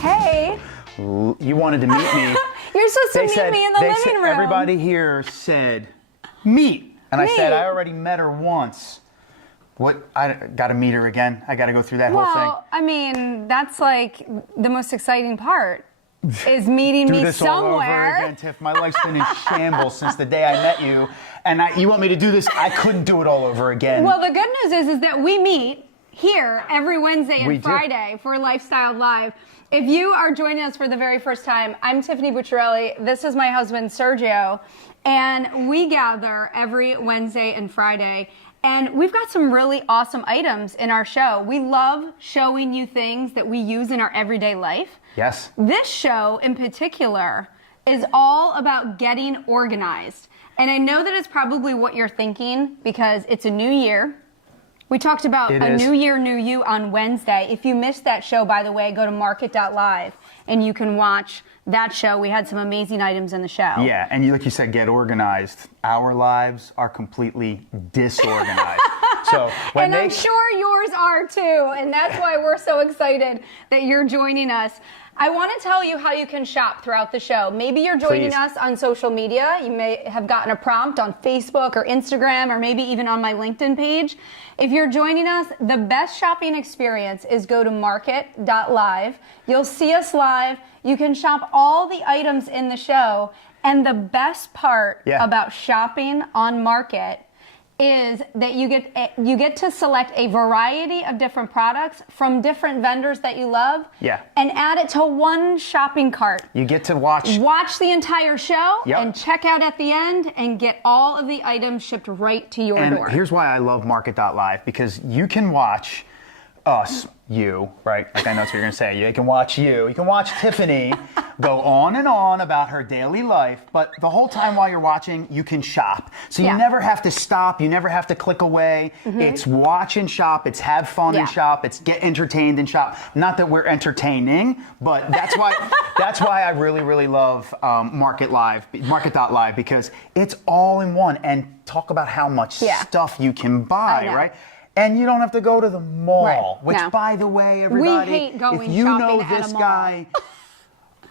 Hey. You wanted to meet me. You're supposed to meet me in the living room. Everybody here said, meet. And I said, I already met her once. What? I got to meet her again? I got to go through that whole thing? Well, I mean, that's like the most exciting part, is meeting me Do this somewhere. all over again, Tiff. My life's been in shambles since the day I met you. And you want me to do this? I couldn't do it all over again. Well, the good news is that we meet here every Wednesday and Friday for Lifestyle Live. If you are joining us for the very first time, I'm Tiffany Bucciarelli. This is my husband, Sergio. And we gather every Wednesday and Friday. And we've got some really awesome items in our show. We love showing you things that we use in our everyday life. Yes. This show in particular is all about getting organized. And I know that it's probably what you're thinking because it's a new year. We talked about a new year, new you on Wednesday. If you missed that show, by the way, go to market.live and you can watch that show. We had some amazing items in the show. Yeah, and like you said, get organized. Our lives are completely disorganized. And I'm sure yours are too, and that's why we're so excited that you're joining us. I want to tell you how you can shop throughout the show. Maybe you're joining us on social media. You may have gotten a prompt on Facebook or Instagram or maybe even on my LinkedIn page. If you're joining us, the best shopping experience is go to market.live. You'll see us live. You can shop all the items in the show. And the best part about shopping on Market is that you get to select a variety of different products from different vendors that you love and add it to one shopping cart. You get to watch the entire show and check out at the end and get all of the items shipped right to your door. And here's why I love Market.live, because you can watch us, right? Like I know what you're going to say. You can watch Tiffany go on and on about her daily life, but the whole time while you're watching, you can shop. So you never have to stop. You never have to click away. It's watch and shop. It's have fun and shop. It's get entertained and shop. Not that we're entertaining, but that's why I really, really love Market.live, because it's all in one. And talk about how much stuff you can buy, right? And you don't have to go to the mall, which, by the way, everybody, we hate going if you shopping know at this a mall. guy,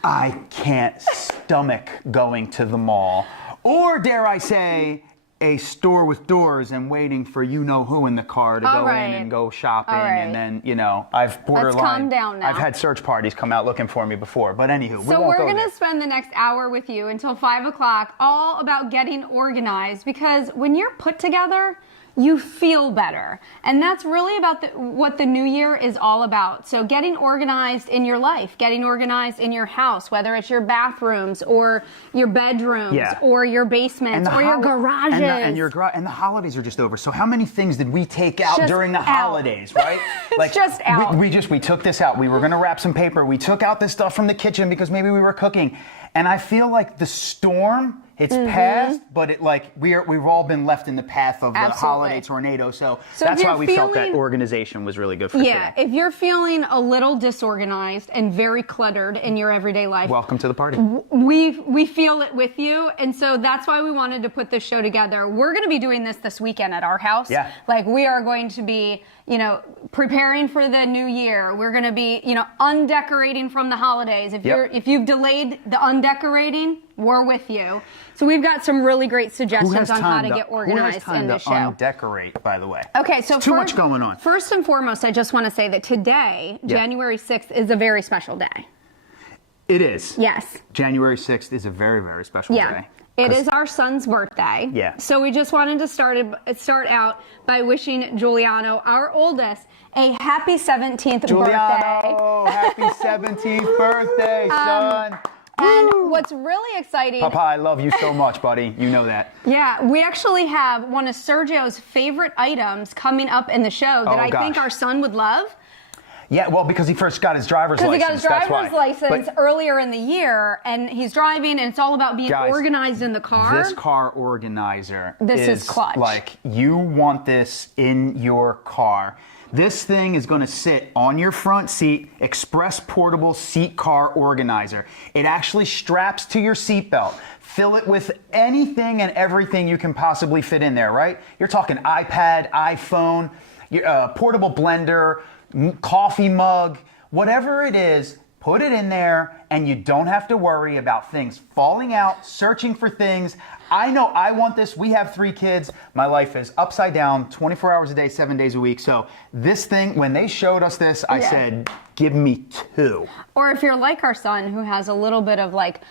I can't stomach going to the mall. Or, dare I say, a store with doors and waiting for you-know-who in the car to go in and go shopping. And then, I've borderline... Let's calm down now. I've had search parties come out looking for me before. But anywho, So we're going to spend the next hour with you until 5 o'clock all about getting organized, because when you're put together, you feel better. And that's really about what the new year is all about. So getting organized in your life, getting organized in your house, whether it's your bathrooms or your bedrooms or your basements or your garages. And the holidays are just over. So how many things did we take out during the holidays, right? It's just out. We took this out. We were going to wrap some paper. We took out this stuff from the kitchen because maybe we were cooking. And I feel like the storm, it's passed, but we've all been left in the path of the holiday tornado. So that's why we felt that organization was really good for today. Yeah, if you're feeling a little disorganized and very cluttered in your everyday life, welcome to the party. We feel it with you, and so that's why we wanted to put this show together. We're going to be doing this weekend at our house. Yeah. Like, we are going to be, preparing for the new year. We're going to be, undecorating from the holidays. If you've delayed the undecorating, we're with you. So we've got some really great suggestions on how to get organized in the show. Who has time to undecorate, by the way? Okay, so too much going on. First and foremost, I just want to say that today, January 6th, is a very special day. It is. Yes. January 6th is a very, very special day. It is our son's birthday. Yeah. So we just wanted to start out by wishing Giuliano, our oldest, a happy 17th birthday. Happy 17th birthday, son. And what's really exciting... Papa, I love you so much, buddy. You know that. Yeah, we actually have one of Sergio's favorite items coming up in the show that I think our son would love. Yeah, well, because he first got his driver's license. Because he got his driver's license earlier in the year, and he's driving, and it's all about being organized in the car. This car organizer is clutch. Like, you want this in your car. This thing is going to sit on your front seat, express portable seat car organizer. It actually straps to your seatbelt. Fill it with anything and everything you can possibly fit in there, right? You're talking iPad, iPhone, portable blender, coffee mug, whatever it is. Put it in there, and you don't have to worry about things falling out, searching for things. I know I want this. We have 3 kids. My life is upside down, 24 hours a day, 7 days a week. So this thing, when they showed us this, I said, give me 2. Or if you're like our son, who has a little bit of like,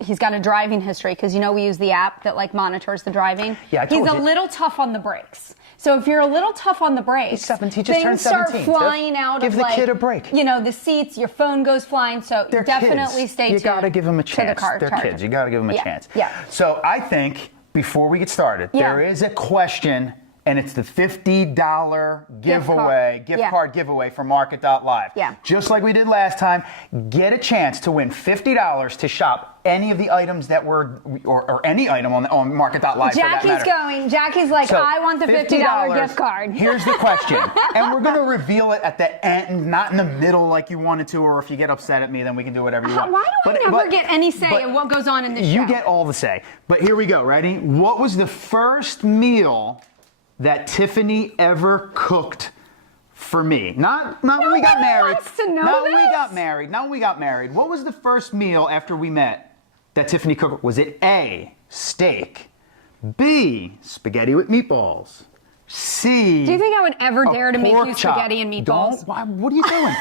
he's got a driving history, because we use the app that like monitors the driving. Yeah, I told he's a little tough on the brakes. So if you're a little tough on the brakes, he's 17, things turned start 17. flying out Give of the kid a break. the seats, your phone goes flying. So They're definitely kids. stay tuned. You got to give them a chance. To the car They're charger. kids. You got to give them a chance. Yeah. So I think before we get started, there is a question, and it's the $50 giveaway, gift card giveaway for Market.live. Yeah. Just like we did last time, get a chance to win $50 to shop any of the items that were, or any item on Market.live. Jackie's like, So, I want the $50 gift card. Here's the question, and we're going to reveal it at the end, not in the middle like you wanted to, or if you get upset at me, then we can do whatever you want. Why do I never get any say in what goes on in this show? You get all the say. But here we go, ready? What was the first meal that Tiffany ever cooked for me? Not when we got married. Not when we got married. Not when we got married. What was the first meal after we met that Tiffany cooked? Was it A, steak, B, spaghetti with meatballs, C, do you think I would ever dare to make you spaghetti and meatballs? What are you doing?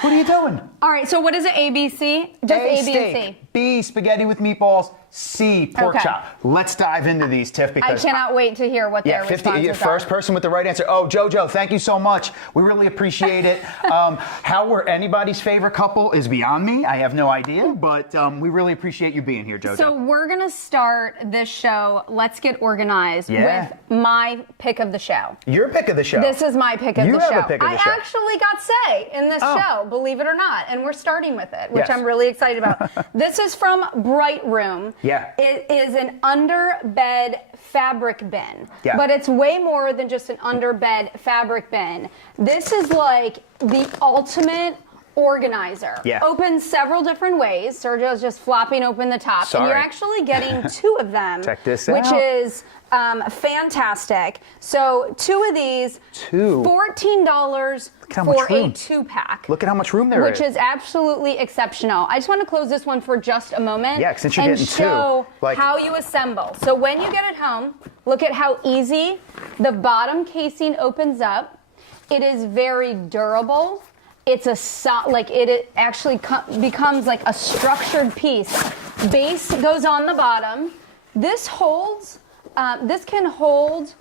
What are you doing? All right, so what is it, ABC? Just A, B, steak, and C. B, spaghetti with meatballs, C, pork chop. Let's dive into these, Tiff, because I cannot wait to hear what their responses are. First person with the right answer. Oh, JoJo, thank you so much. We really appreciate it. How we're anybody's favorite couple is beyond me. I have no idea, but we really appreciate you being here, JoJo. So we're going to start this show, Let's Get Organized, with my pick of the show. Your pick of the show. This is my pick of the show. You have a pick of the show. I actually got say in this show, believe it or not, and we're starting with it, which I'm really excited about. This is from Bright Room. Yeah. It is an under-bed fabric bin. Yeah. But it's way more than just an under-bed fabric bin. This is like the ultimate organizer. Yeah. Opens several different ways. Sergio's just flopping open the top. Sorry. And you're actually getting 2 of them. Check this which out. is fantastic. So 2 of these, $14 for a 2-pack. Look at how much room there is. Which is absolutely exceptional. I just want to close this one for just a moment. Yeah, since you're and getting 2. show how you assemble. So when you get it home, look at how easy the bottom casing opens up. It is very durable. It's it actually becomes like a structured piece. Base goes on the bottom. This holds. This can hold.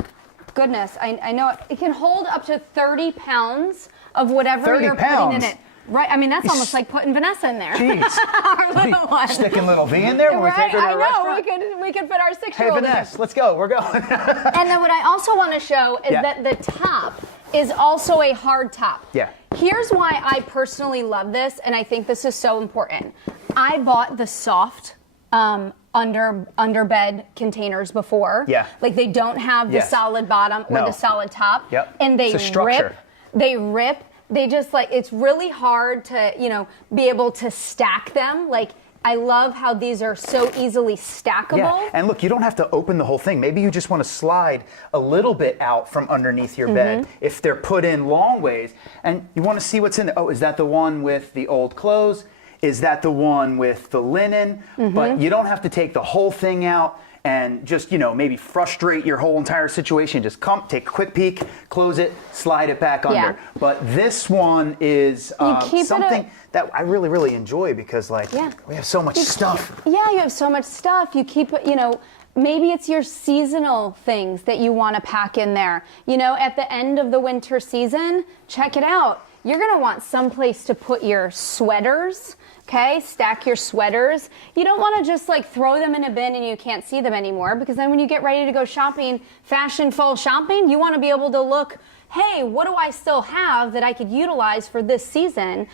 Goodness, I know it can hold up to 30 pounds of whatever you're putting in it. Right, I mean that's almost like putting Vanessa in there. Jeez. Our little one. Sticking little V in there when we take her to a restaurant? I know, we could fit our 6-year-old in. Hey, Vanessa, let's go. We're going. And then what I also want to show is that the top is also a hard top. Yeah. Here's why I personally love this, and I think this is so important. I bought the soft under bed containers before. Yeah. Like they don't have the solid bottom or the solid top. Yep. And they rip. They rip. They just it's really hard to, be able to stack them. Like, I love how these are so easily stackable. Yeah, and look, you don't have to open the whole thing. Maybe you just want to slide a little bit out from underneath your bed if they're put in long ways, and you want to see what's in there. Oh, is that the one with the old clothes? Is that the one with the linen? But you don't have to take the whole thing out and just, maybe frustrate your whole entire situation. Just take a quick peek, close it, slide it back under. Yeah. But this one is something that I really, really enjoy because, we have so much stuff. Yeah, you have so much stuff. You keep it, maybe it's your seasonal things that you want to pack in there. At the end of the winter season, check it out. You're going to want someplace to put your sweaters. Okay, stack your sweaters. You don't want to just throw them in a bin and you can't see them anymore, because then when you get ready to go shopping, fashion fall shopping, you want to be able to look, hey, what do I still have that I could utilize for this season?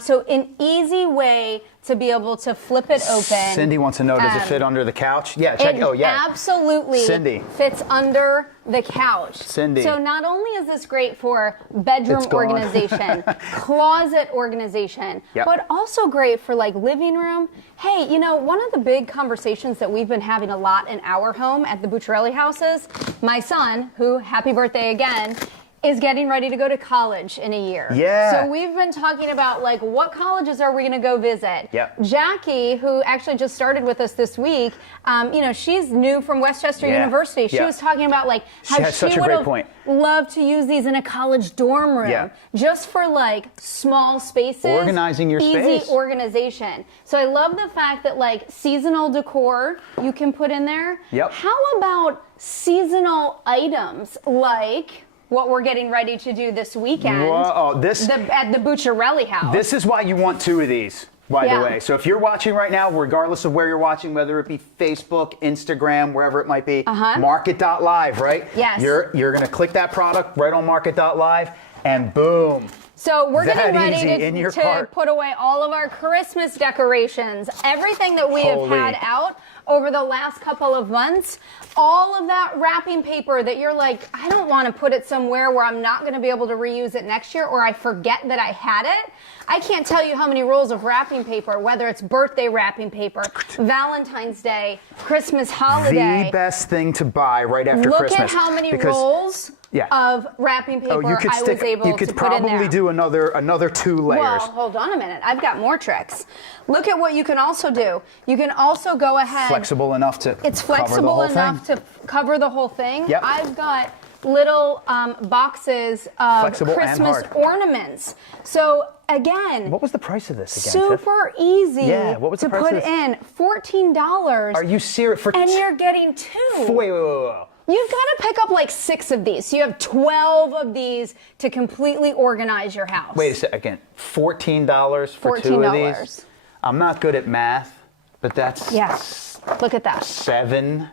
So an easy way to be able to flip it open. Cindy wants to know, does it fit under the couch? Yeah, check. It absolutely Cindy fits under the couch. Cindy. So not only is this great for bedroom organization, closet organization, but also great for living room. Hey, one of the big conversations that we've been having a lot in our home at the Bucciarelli houses, my son, who, happy birthday again, is getting ready to go to college in a year. Yeah. So we've been talking about like what colleges are we going to go visit. Yep. Jackie, who actually just started with us this week, she's new from Westchester University. She was talking about like how she would have loved to use these in a college dorm room, just for like small spaces. Organizing your space. Easy organization. So I love the fact that like seasonal decor you can put in there. Yep. How about seasonal items like what we're getting ready to do this weekend at the Bucciarelli house? This is why you want 2 of these, by the way. So if you're watching right now, regardless of where you're watching, whether it be Facebook, Instagram, wherever it might be, market.live, right? Yes. You're going to click that product right on market.live, and boom. So we're getting ready to put away all of our Christmas decorations, everything that we have had out over the last couple of months, all of that wrapping paper that you're like, I don't want to put it somewhere where I'm not going to be able to reuse it next year, or I forget that I had it. I can't tell you how many rolls of wrapping paper, whether it's birthday wrapping paper, Valentine's Day, Christmas holiday. The best thing to buy right after Christmas. Look at how many rolls of wrapping paper I was able to put in there. You could probably do another 2 layers. Well, hold on a minute. I've got more tricks. Look at what you can also do. You can also go ahead. Flexible enough to It's flexible enough to cover the whole thing. Yep. I've got little boxes of Christmas ornaments. So again, what was the price of this again? Super easy what was the to price put of this? in. $14. Are you serious? And you're getting 2. Wait. You've got to pick up like 6 of these. So you have 12 of these to completely organize your house. Wait a second. $14 for 2 of these? I'm not good at math, but that's... Look at that. $7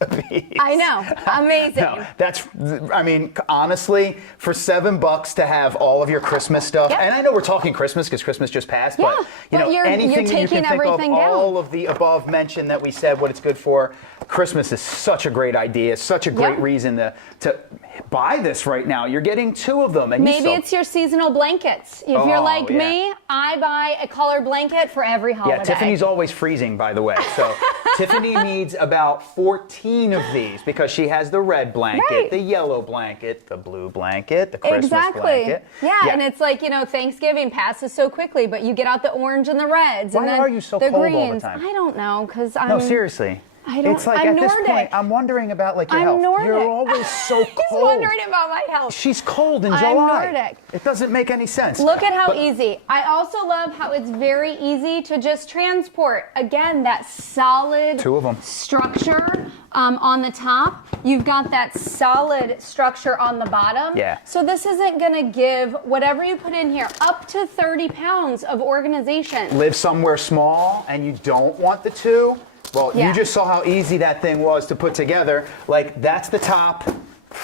a piece. I know. Amazing. No, honestly, for $7 to have all of your Christmas stuff, and I know we're talking Christmas because Christmas just passed, but anything that you can think of, all of the above mentioned that we said, what it's good for, Christmas is such a great idea, such a great reason to buy this right now. You're getting 2 of them. And maybe it's your seasonal blankets. If you're like me, I buy a colored blanket for every holiday. Yeah, Tiffany's always freezing, by the way. So Tiffany needs about 14 of these because she has the red blanket, the yellow blanket, the blue blanket, the Christmas blanket. Yeah, and it's like, Thanksgiving passes so quickly, but you get out the orange and the reds. Why and then are you so the cold greens. all the time? I don't know, because I'm... No, seriously. It's like I'm at this Nordic. point, I'm wondering about like your health. Nordic. You're always so cold. He's wondering about my health. She's cold in I'm July. Nordic. It doesn't make any sense. Look at how easy. I also love how it's very easy to just transport. Again, that solid 2 of them. Structure on the top. You've got that solid structure on the bottom. Yeah. So this isn't going to give whatever you put in here up to 30 pounds of organization. Live somewhere small and you don't want the 2. Well, you just saw how easy that thing was to put together. Like, that's the top,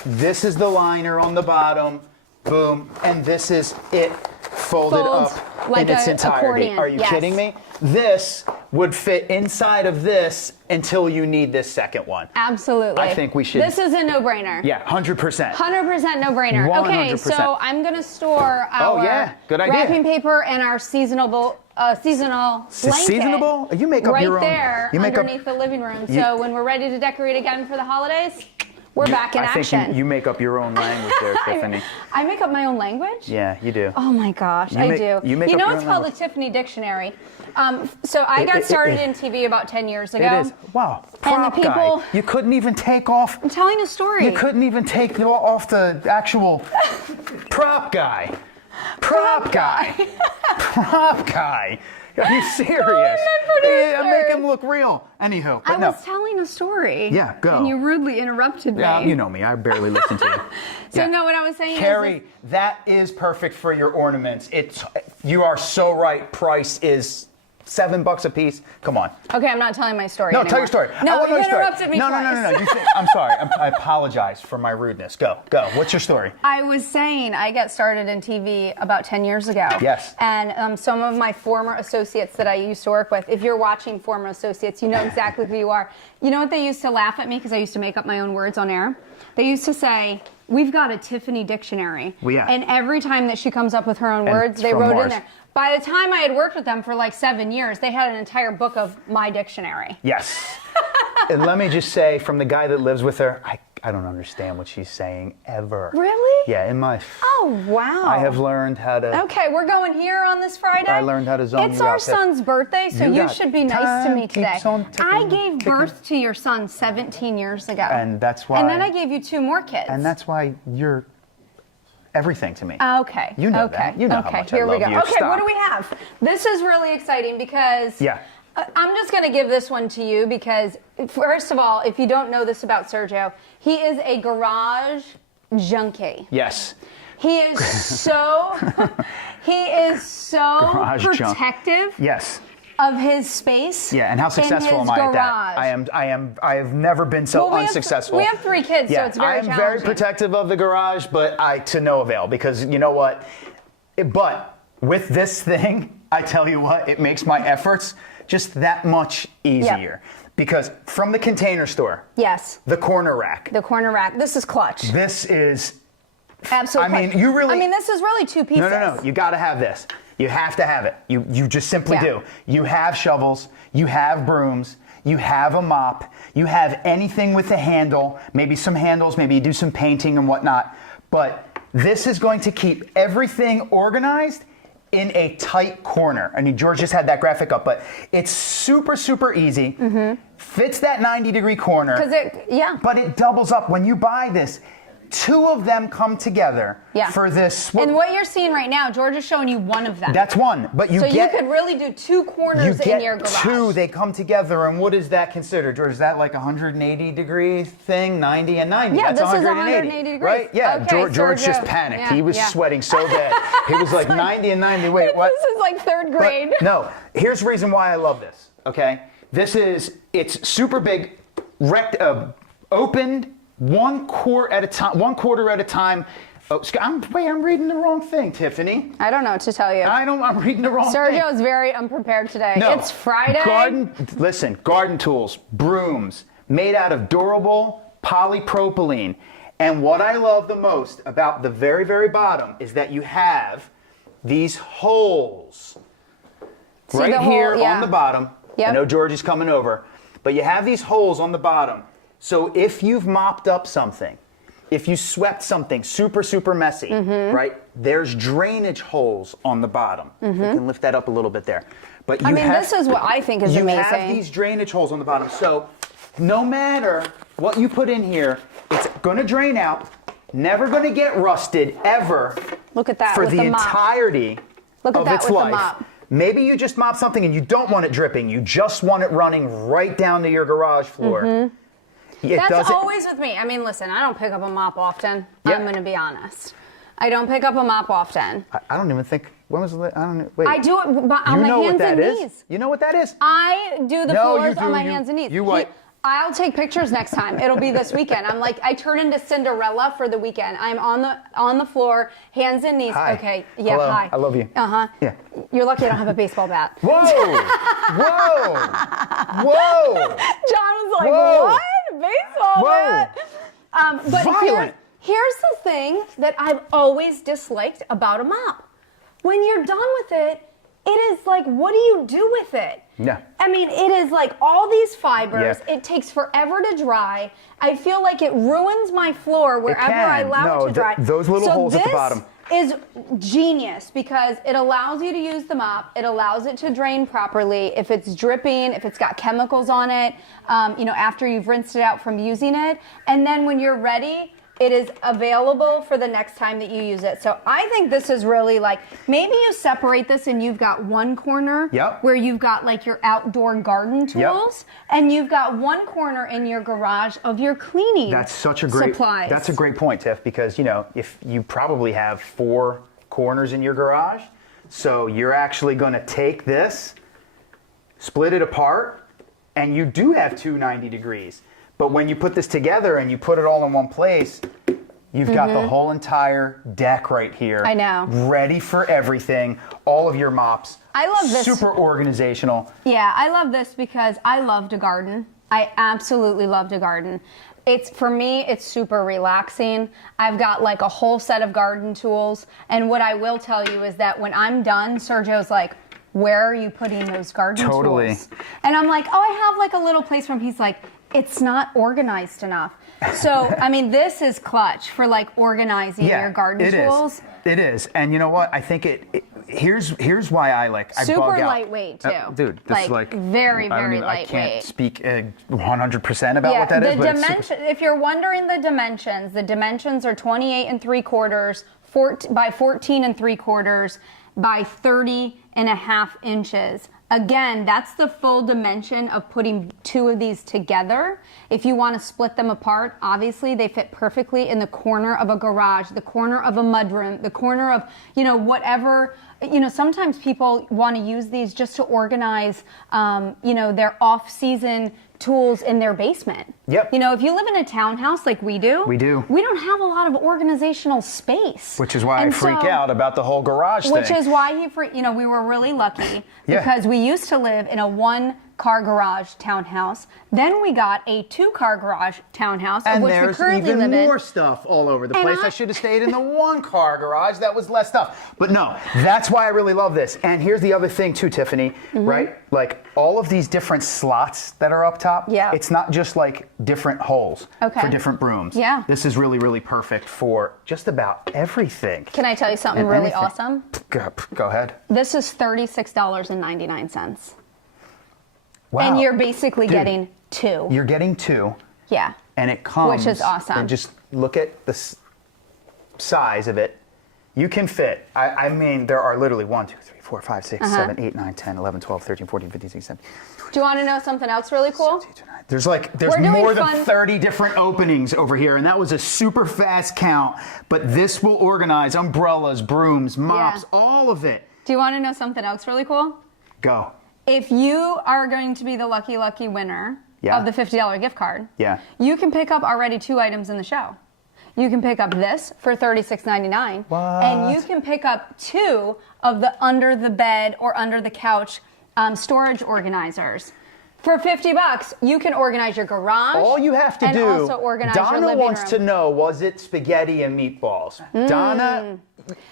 this is the liner on the bottom, boom, and this is it folded up like in its entirety. Accordion. Are you kidding me? This would fit inside of this until you need this second one. Absolutely. I think we should. This is a no-brainer. Yeah, 100%. 100% no-brainer. 100%. Okay, so I'm going to store our good idea. wrapping paper and our seasonal blanket seasonable? You make up right your own. there You make underneath the living room. So when we're ready to decorate again for the holidays, we're back in action. I think you make up your own language there, Tiffany. I make up my own language? Yeah, you do. Oh my gosh, I do. You make up know your it's own called language. the Tiffany Dictionary. So I got started in TV about 10 years ago. It is. Wow. Prop And the people, guy. You couldn't even take off. I'm telling a story. You couldn't even take off the actual prop guy. Prop guy. Prop guy. Are you serious? I'm make him look real. Anywho, I was telling a story. Yeah, go. And you rudely interrupted me. Yeah, you know me. I barely listen to you. So no, what I was saying Carrie, that is perfect for your ornaments. You are so right. Price is $7 a piece. Come on. Okay, I'm not telling my story No, anymore. tell your story. No, I want to know you your story. interrupted me No. twice. I'm sorry. I apologize for my rudeness. Go. What's your story? I was saying I got started in TV about 10 years ago. Yes. And some of my former associates that I used to work with, if you're watching former associates, you know exactly who you are. You know what they used to laugh at me because I used to make up my own words on air? They used to say, we've got a Tiffany dictionary. Yeah. And every time that she comes up with her own words, they wrote in there. By the time I had worked with them for like 7 years, they had an entire book of my dictionary. Yes. And let me just say, from the guy that lives with her, I don't understand what she's saying ever. Really? Yeah, in my... Oh, wow. I have learned how to... Okay, we're going here on this Friday. I learned how to zone It's you our out there. son's birthday, so you should be nice to me today. keeps on ticking, I gave ticking. birth to your son 17 years ago. And that's why... And then I gave you 2 more kids. And that's why you're everything to me. Okay. You know okay. that. You know how much I Here love we go. you. Okay, Stop. what do we have? This is really exciting because I'm just going to give this one to you because, first of all, if you don't know this about Sergio, he is a garage junkie. Yes. He is so Garage protective. Yes. Of his space. Yeah, and how successful am I at that? I have never been so unsuccessful. We have 3 kids, so it's very challenging. I am very protective of the garage, but to no avail because you know what? But with this thing, I tell you what, it makes my efforts just that much easier. Because from the Container Store. Yes. The corner rack. The corner rack. This is clutch. This is absolutely. I mean, you really. I mean, this is really 2 pieces. No. You got to have this. You have to have it. You just simply do. You have shovels. You have brooms. You have a mop. You have anything with a handle. Maybe some handles. Maybe you do some painting and whatnot. But this is going to keep everything organized in a tight corner. I mean, George just had that graphic up, but it's super, super easy. Mm-hmm. Fits that 90-degree corner. But it doubles up. When you buy this, 2 of them come together for this. And what you're seeing right now, George is showing you one of them. That's one, but you you could really do 2 corners in your garage. 2, they come together, and what is that considered, George? Is that like a 180-degree thing, 90 and 90? Yeah, that's this 180, is 180 degrees. right? Yeah, Okay, George just panicked. Yeah, he was sweating so bad. He was like 90 and 90. Wait, what? This is like 3rd grade. But no, here's the reason why I love this. Okay, it's super big, opened. 1 quarter at a time. Oh, I'm reading the wrong thing, Tiffany. I don't know what to tell you. I'm reading the wrong thing. Sergio's very unprepared today. No. It's Friday. Garden tools, brooms, made out of durable polypropylene. And what I love the most about the very, very bottom is that you have these holes here on the bottom. Yep. I know George is coming over, but you have these holes on the bottom. So if you've mopped up something, if you swept something super, super messy, right? There's drainage holes on the bottom. You can lift that up a little bit there. But this is what I think is amazing. You have these drainage holes on the bottom. So no matter what you put in here, it's going to drain out, never going to get rusted ever. Look at that for with the entirety of its life. Maybe you just mop something and you don't want it dripping. You just want it running right down to your garage floor. That's always with me. I mean, listen, I don't pick up a mop often. I'm going to be honest. I don't pick up a mop often. I don't even think. When was the? I don't know. Wait. I do it on my hands and knees. You know what that is? I do the floors on my hands and knees. You what? I'll take pictures next time. It'll be this weekend. I'm like, I turn into Cinderella for the weekend. I'm on the floor, hands and knees. Hi. Okay. Yeah. Hello. Hi. I love you. Yeah. You're lucky I don't have a baseball bat. Whoa! Whoa! John was like, what? Baseball bat? But Violent. here's the thing that I've always disliked about a mop. When you're done with it, it is like, what do you do with it? Yeah. I mean, it is like all these fibers. Yeah. It takes forever to dry. I feel like it ruins my floor wherever I allow it to dry. Those little holes at the bottom. Is genius because it allows you to use the mop. It allows it to drain properly. If it's dripping, if it's got chemicals on it, after you've rinsed it out from using it. And then when you're ready, it is available for the next time that you use it. So I think this is really like, maybe you separate this and you've got one corner where you've got like your outdoor garden tools and you've got one corner in your garage of your cleaning supplies. That's a great point, Tiff, because if you probably have 4 corners in your garage, so you're actually going to take this, split it apart, and you do have 290 degrees. But when you put this together and you put it all in one place, you've got the whole entire deck right here. I know. Ready for everything. All of your mops. I love this. Super organizational. Yeah, I love this because I love to garden. I absolutely love to garden. For me, it's super relaxing. I've got like a whole set of garden tools. And what I will tell you is that when I'm done, Sergio's like, where are you putting those garden tools? And I'm like, oh, I have like a little place where he's like, it's not organized enough. So, I mean, this is clutch for like organizing your garden tools. It is. And you know what? I think here's why I super bug out. lightweight too. Dude, this is like very, very lightweight. I can't speak 100% about what that is. The dimension, if you're wondering the dimensions are 28 3/4 by 14 3/4 by 30.5 inches. Again, that's the full dimension of putting two of these together. If you want to split them apart, obviously they fit perfectly in the corner of a garage, the corner of a mudroom, the corner of, whatever. Sometimes people want to use these just to organize, their off-season tools in their basement. Yep. If you live in a townhouse like we do, we don't have a lot of organizational space. Which is why I freak out about the whole garage thing. Which is why we were really lucky because we used to live in a 1-car garage townhouse. Then we got a 2-car garage townhouse, of which we currently live in. And there's even more stuff all over the place. I should have stayed in the 1-car garage. That was less stuff. But no, that's why I really love this. And here's the other thing too, Tiffany, right? Like all of these different slots that are up top, it's not just like different holes for different brooms. Yeah. This is really, really perfect for just about everything. Can I tell you something really awesome? Go ahead. This is $36.99. Wow. And you're basically getting two. You're getting two. Yeah. And it comes. Which is awesome. And just look at the size of it. You can fit. I mean, there are literally 1, 2, 3, 4, 5, 6, 7, 8, 9, 10, 11, 12, 13, 14, 15, 16, 17. Do you want to know something else really cool? There's more than 30 different openings over here, and that was a super fast count. But this will organize umbrellas, brooms, mops, all of it. Do you want to know something else really cool? Go. If you are going to be the lucky winner of the $50 gift card, you can pick up already 2 items in the show. You can pick up this for $36.99, and you can pick up 2 of the under the bed or under the couch storage organizers. For $50, you can organize your garage. All you have to do, also organize your living Donna wants room. to know, was it spaghetti and meatballs? Donna,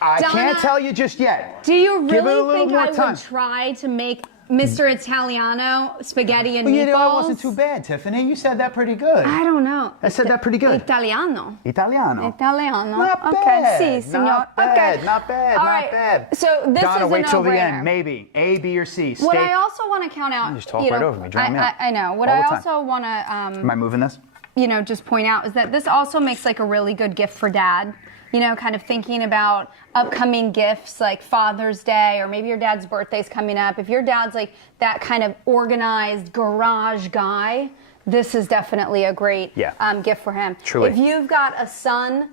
I can't tell you just yet. Do you Give it a really little think more I time. would try to make Mr. Italiano spaghetti and meatballs? You know, it wasn't too bad, Tiffany. You said that pretty good. I don't know. I said that pretty good. Italiano. Italiano. Not bad. Okay, si, signor. Not bad. Okay. Not bad. All Not right. bad. So this Donna, is a wait till the no-brainer. end. Maybe A, B, or C. What I also want to count out. You just talk right over me. Drown me out. I know. What All I the time. also want to. Am I moving this? Just point out is that this also makes like a really good gift for dad. Kind of thinking about upcoming gifts like Father's Day, or maybe your dad's birthday's coming up. If your dad's like that kind of organized garage guy, this is definitely a great gift for him. Truly. If you've got a son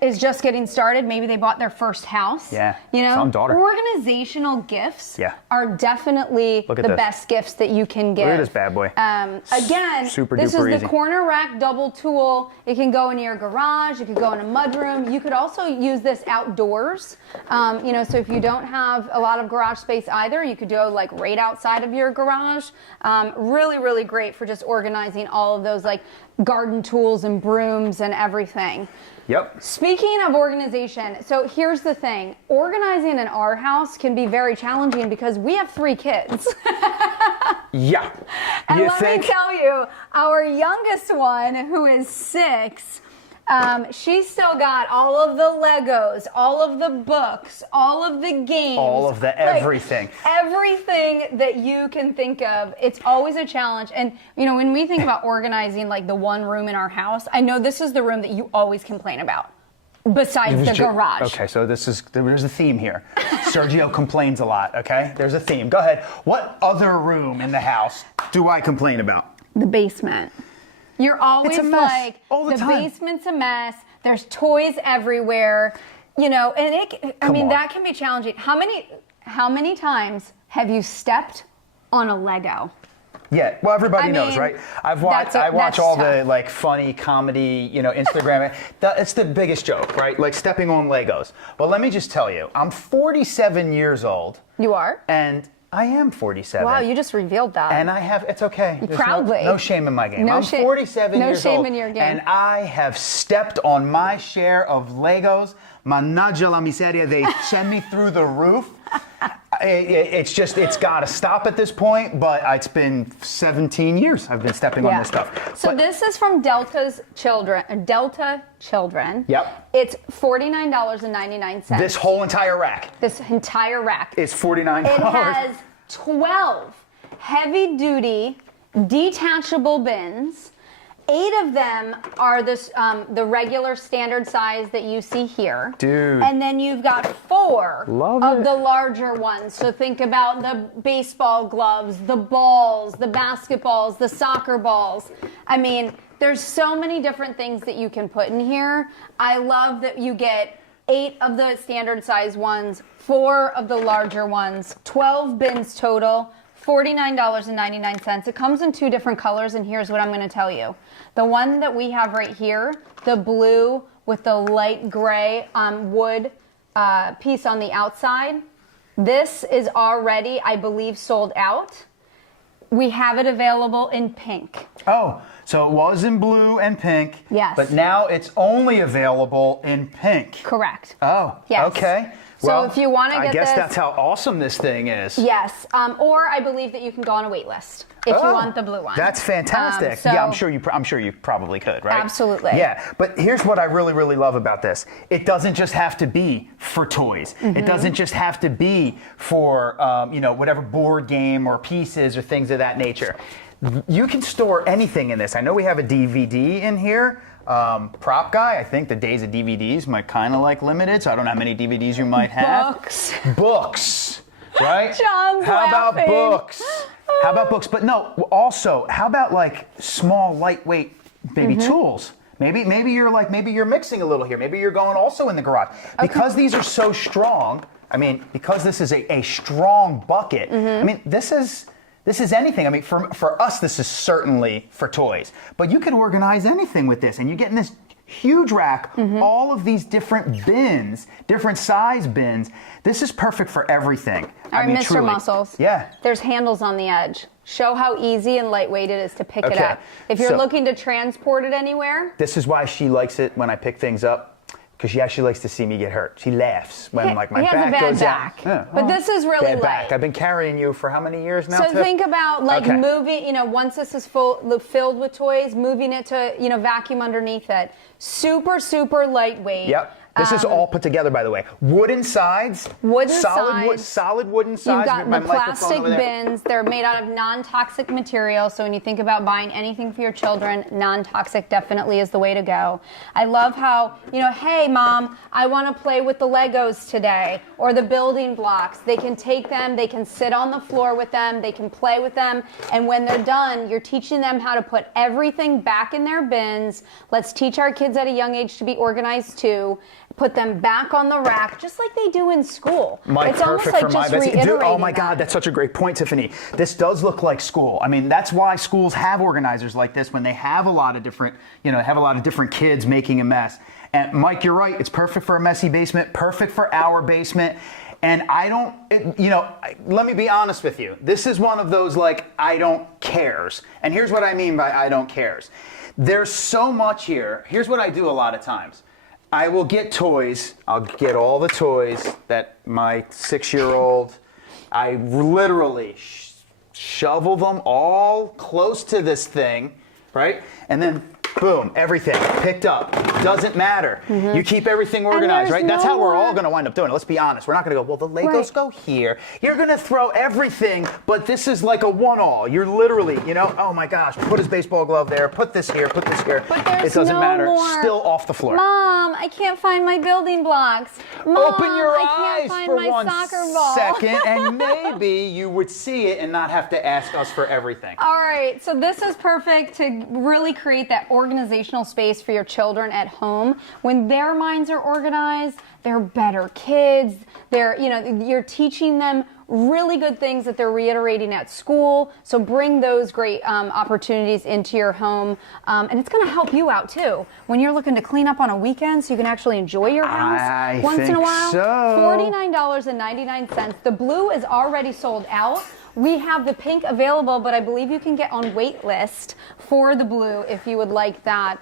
is just getting started, maybe they bought their first house. Son, daughter. Organizational gifts are definitely the best gifts that you can give. Look at this bad boy. Again, this is the corner rack double tool. It can go in your garage. It could go in a mudroom. You could also use this outdoors. So if you don't have a lot of garage space either, you could go like right outside of your garage. Really, really great for just organizing all of those like garden tools and brooms and everything. Yep. Speaking of organization, so here's the thing. Organizing in our house can be very challenging because we have 3 kids. And let me tell you, our youngest one, who is 6, she's still got all of the Legos, all of the books, all of the games. All of the everything. Everything that you can think of. It's always a challenge. And, when we think about organizing like the one room in our house, I know this is the room that you always complain about. Besides the garage. Okay, so there's a theme here. Sergio complains a lot, okay? There's a theme. Go ahead. What other room in the house do I complain about? The basement. You're always like, all the time. Basement's a mess. There's toys everywhere, and that can be challenging. How many times have you stepped on a Lego? Yeah, well, everybody knows, right? I watch all the like funny comedy, Instagram. It's the biggest joke, right? Like stepping on Legos. Well, let me just tell you, I'm 47 years old. You are? And I am 47. Wow, you just revealed that. And it's okay. There's proudly. No shame in my game. I'm 47 years old. No shame in your game. And I have stepped on my share of Legos. Mannaggia la miseria, they send me through the roof. it's got to stop at this point, but it's been 17 years I've been stepping on this stuff. So this is from Delta Children. Yep. It's $49.99. This whole entire rack. This entire rack. It's $49. It has 12 heavy-duty detachable bins. 8 of them are the regular standard size that you see here. Dude. And then you've got 4 of the larger ones. So think about the baseball gloves, the balls, the basketballs, the soccer balls. I mean, there's so many different things that you can put in here. I love that you get 8 of the standard size ones, 4 of the larger ones, 12 bins total. $49.99. It comes in 2 different colors, and here's what I'm going to tell you. The one that we have right here, the blue with the light gray wood piece on the outside, this is already, I believe, sold out. We have it available in pink. Oh, so it was in blue and pink. Yes. But now it's only available in pink. Correct. Oh, yes. Okay. So well, if you want to get this, I guess that's how awesome this thing is. Yes, or I believe that you can go on a wait list if you want the blue one. That's fantastic. Yeah, I'm sure you probably could, right? Absolutely. Yeah, but here's what I really, really love about this. It doesn't just have to be for toys. Mm-hmm. It doesn't just have to be for whatever board game or pieces or things of that nature. You can store anything in this. I know we have a DVD in here. Prop guy, I think the days of DVDs might kind of like limited, so I don't know how many DVDs you might have. Books, right? John's How laughing. about books? How about books? But no, also, how about like small, lightweight baby tools? Maybe you're mixing a little here. Maybe you're going also in the garage. Because these are so strong, I mean, because this is a strong bucket, I mean, this is anything. I mean, for us, this is certainly for toys. But you can organize anything with this, and you get in this huge rack, all of these different bins, different size bins. This is perfect for everything. All right, Mr. Truly. Muscles. Yeah. There's handles on the edge. Show how easy and lightweight it is to pick it up. If you're looking to transport it anywhere. This is why she likes it when I pick things up. Because she actually likes to see me get hurt. She laughs when my back goes down. Yeah. But this is really bad light. Back. I've been carrying you for how many years now? So think about moving. Once this is filled with toys, moving it to vacuum underneath it. Super, super lightweight. Yep. This is all put together, by the way. Wooden sides. Solid wooden sides. You've got the plastic bins. They're made out of non-toxic material. So when you think about buying anything for your children, non-toxic definitely is the way to go. I love how, hey, Mom, I want to play with the Legos today or the building blocks. They can take them. They can sit on the floor with them. They can play with them. And when they're done, you're teaching them how to put everything back in their bins. Let's teach our kids at a young age to be organized too. Put them back on the rack, just like they do in school. It's almost like just reiterating Oh my God, that's such a great point, Tiffany. This does look like school. I mean, that's why schools have organizers like this when they have a lot of different, different kids making a mess. And Mike, you're right. It's perfect for a messy basement, perfect for our basement. And let me be honest with you. This is one of those I don't cares. And here's what I mean by I don't cares. There's so much here. Here's what I do a lot of times. I will get toys. I'll get all the toys that my 6-year-old, I literally shovel them all close to this thing, right? And then boom, everything picked up. Doesn't matter. You keep everything organized, right? That's how we're all going to wind up doing it. Let's be honest. We're not going to go, well, the Legos go here. You're going to throw everything, but this is like a one-all. You're literally, oh my gosh, put his baseball glove there, put this here, put this here. It doesn't matter. Still off the floor. Mom, I can't find my building blocks. Mom, open your I eyes can't find for my one soccer ball. second, and maybe you would see it and not have to ask us for everything. All right, so this is perfect to really create that organizational space for your children at home. When their minds are organized, they're better kids. You're teaching them really good things that they're reiterating at school. So bring those great opportunities into your home. And it's going to help you out too. When you're looking to clean up on a weekend so you can actually enjoy your house once in a while. $49.99. The blue is already sold out. We have the pink available, but I believe you can get on wait list for the blue if you would like that.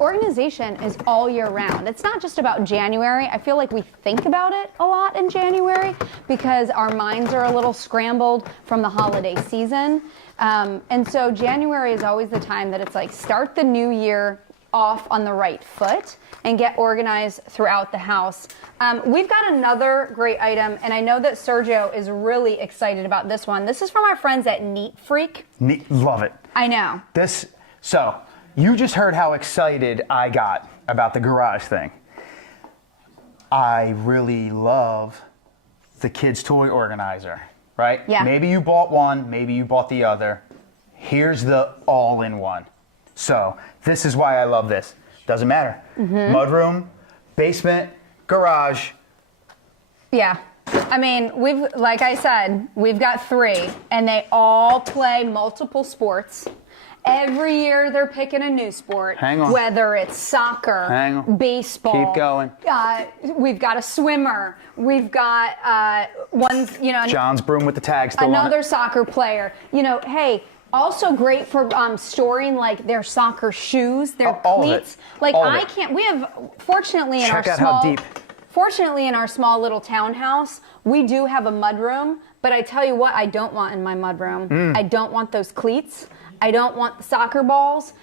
organization is all year round. It's not just about January. I feel like we think about it a lot in January because our minds are a little scrambled from the holiday season. And so January is always the time that it's like start the new year off on the right foot and get organized throughout the house. We've got another great item, and I know that Sergio is really excited about this one. This is from our friends at Neat Freak. Love it. I know. So you just heard how excited I got about the garage thing. I really love the kids' toy organizer, right? Yeah. Maybe you bought one, maybe you bought the other. Here's the all-in-one. So this is why I love this. Doesn't matter. Mudroom, basement, garage. Yeah. I mean, like I said, we've got 3, and they all play multiple sports. Every year they're picking a new sport. Hang on. Whether it's soccer, baseball. Keep going. We've got a swimmer. We've got ones, John's broom with the tag still another on it. soccer player. Hey, also great for storing like their soccer shoes, their cleats. Like I can't. We have fortunately in Check our out small. how deep. Fortunately, in our small little townhouse, we do have a mudroom. But I tell you what, I don't want in my mudroom. I don't want those cleats. I don't want the soccer balls.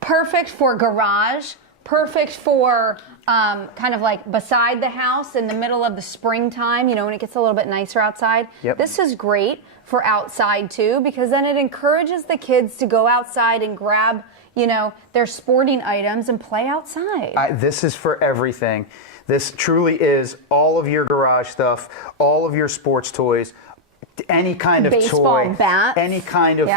Perfect for garage. Perfect for kind of like beside the house in the middle of the springtime, when it gets a little bit nicer outside. Yep. This is great for outside too, because then it encourages the kids to go outside and grab, their sporting items and play outside. This is for everything. This truly is all of your garage stuff, all of your sports toys, any kind of baseball toy, bats. any kind of,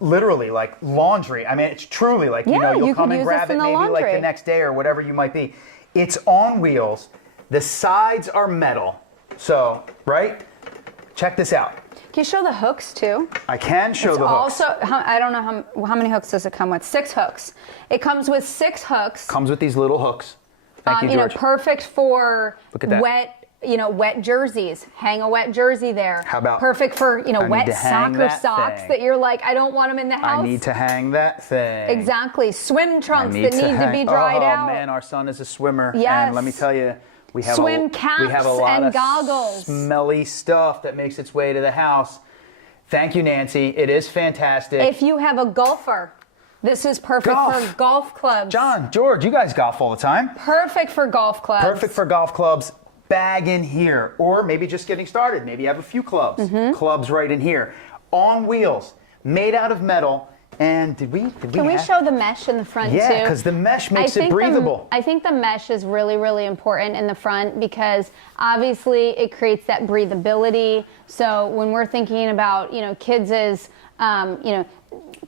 literally like laundry. I mean, it's truly like, you'll you come could and use grab this it in the maybe like laundry. the next day or whatever you might be. It's on wheels. The sides are metal. So, right? Check this out. Can you show the hooks too? I can show the hooks. Also, I don't know how many hooks does it come with? 6 hooks. It comes with 6 hooks. Comes with these little hooks. Thank you, George. Perfect for Look at that. wet jerseys. Hang a wet jersey there. How about perfect for wet to hang soccer that socks thing. that you're like, I don't want them in the house. I need to hang that thing. Exactly. Swim trunks that need to be hang- dried out. Oh man, our son is a swimmer. Yes. And let me tell you, we have Swim we caps have a lot and of goggles. smelly stuff that makes its way to the house. Thank you, Nancy. It is fantastic. If you have a golfer, this is perfect for golf clubs. John, George, you guys golf all the time. Perfect for golf clubs. Perfect for golf clubs. Bag in here, or maybe just getting started. Maybe you have a few clubs. Clubs right in here, on wheels, made out of metal. And Can we show the mesh in the front too? Yeah, because the mesh makes it breathable. I think the mesh is really, really important in the front because obviously it creates that breathability. So when we're thinking about, kids'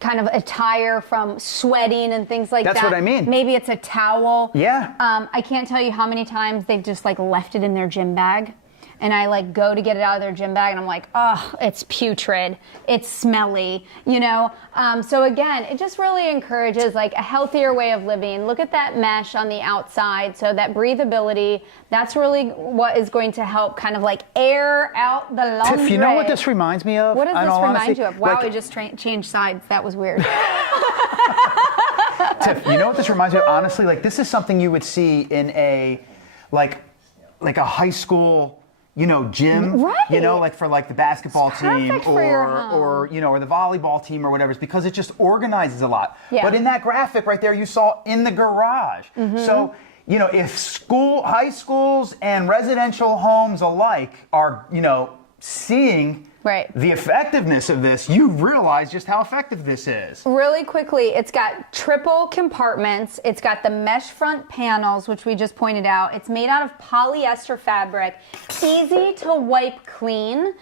kind of attire from sweating and things like that. That's what I mean. Maybe it's a towel. Yeah. I can't tell you how many times they've just like left it in their gym bag. And I like go to get it out of their gym bag and I'm like, oh, it's putrid. It's smelly, So again, it just really encourages like a healthier way of living. Look at that mesh on the outside. So that breathability, that's really what is going to help kind of like air out the laundry. Tiff, you know what this reminds me of? What does this remind you of? Wow, like, we just changed sides. That was weird. Tiff, you know what this reminds me of? Honestly, like this is something you would see in a like a high school gym, right? Like for like the basketball team for your home. or the volleyball team or whatever. It's because it just organizes a lot. Yeah. But in that graphic right there, you saw in the garage. So, if high schools and residential homes alike are, seeing the effectiveness of this, you realize just how effective this is. Really quickly, it's got triple compartments. It's got the mesh front panels, which we just pointed out. It's made out of polyester fabric. Easy to wipe clean.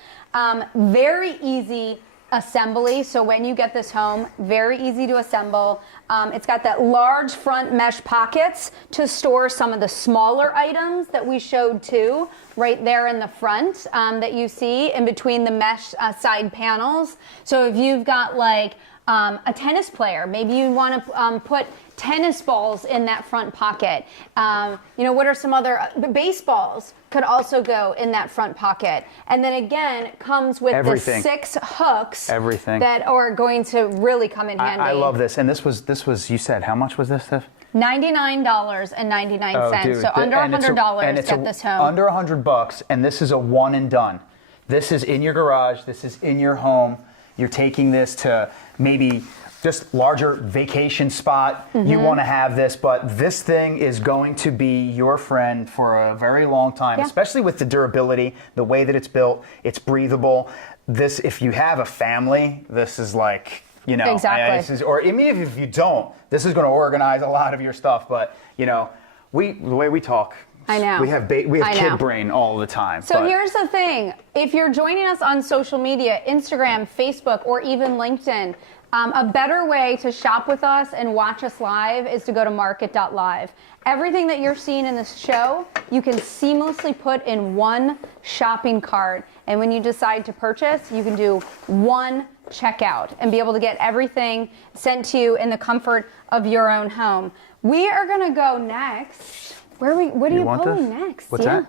Very easy assembly. So when you get this home, very easy to assemble. It's got that large front mesh pockets to store some of the smaller items that we showed too, right there in the front that you see in between the mesh side panels. So if you've got like a tennis player. Maybe you want to put tennis balls in that front pocket. What are some other baseballs could also go in that front pocket. And then again, it comes with the 6 hooks that are going to really come in handy. I love this. And this was you said, how much was this, Tiff? $99.99. Oh, dude. So under $100 get this home. Under $100, and this is a one and done. This is in your garage. This is in your home. You're taking this to maybe just larger vacation spot. You want to have this, but this thing is going to be your friend for a very long time, especially with the durability, the way that it's built. It's breathable. This, if you have a family, this is like, exactly. Or even if you don't, this is going to organize a lot of your stuff. But the way we talk, I know. we have kid brain all the time. So here's the thing: if you're joining us on social media, Instagram, Facebook, or even LinkedIn, a better way to shop with us and watch us live is to go to market.live. Everything that you're seeing in this show, you can seamlessly put in one shopping cart, and when you decide to purchase, you can do one checkout and be able to get everything sent to you in the comfort of your own home. We are going to go next. What are you pulling next? What's that?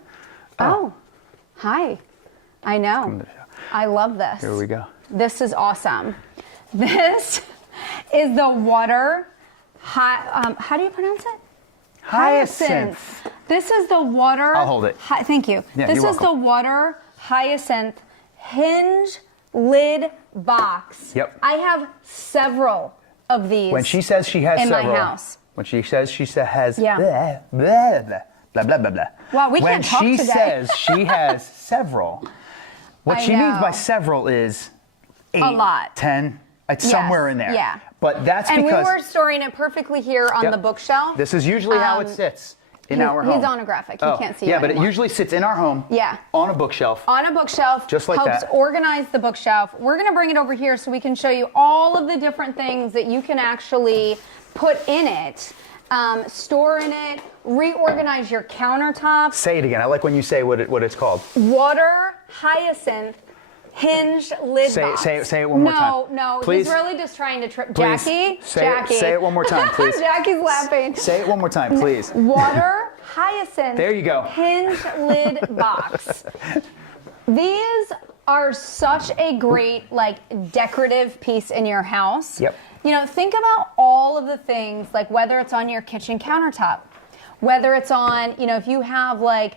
Oh, hi. I know. I love this. Here we go. This is awesome. This is the water. How do you pronounce it? Hyacinth. This is the water. I'll hold it. Thank you. Yeah, this you're is welcome. the water hyacinth hinge lid box. Yep. I have several of these. When she says she has in several, my house. When she says she has Yeah. blah, blah, blah, blah, blah. Wow, we can't talk today. When she says she has several, what she means by several is 8, a lot. 10, it's somewhere in there. Yeah. But that's and because... we were storing it perfectly here on the bookshelf. This is usually how it sits in our home. He's on a graphic. He can't see it but anymore. it usually sits in our home on a bookshelf. On a bookshelf. Just like helps that. organize the bookshelf. We're going to bring it over here so we can show you all of the different things that you can actually put in it, store in it, reorganize your countertops. Say it again. I like when you say what it's called. Water hyacinth hinge lid box. Say it one more time. No, Please. he's really just trying to trip. Please. Jackie, Say it one more time, please. Jackie's laughing. Say it one more time, please. Water hyacinth. There you go. Hinge lid box. These are such a great, decorative piece in your house. Yep. Think about all of the things, like whether it's on your kitchen countertop, whether it's on, if you have a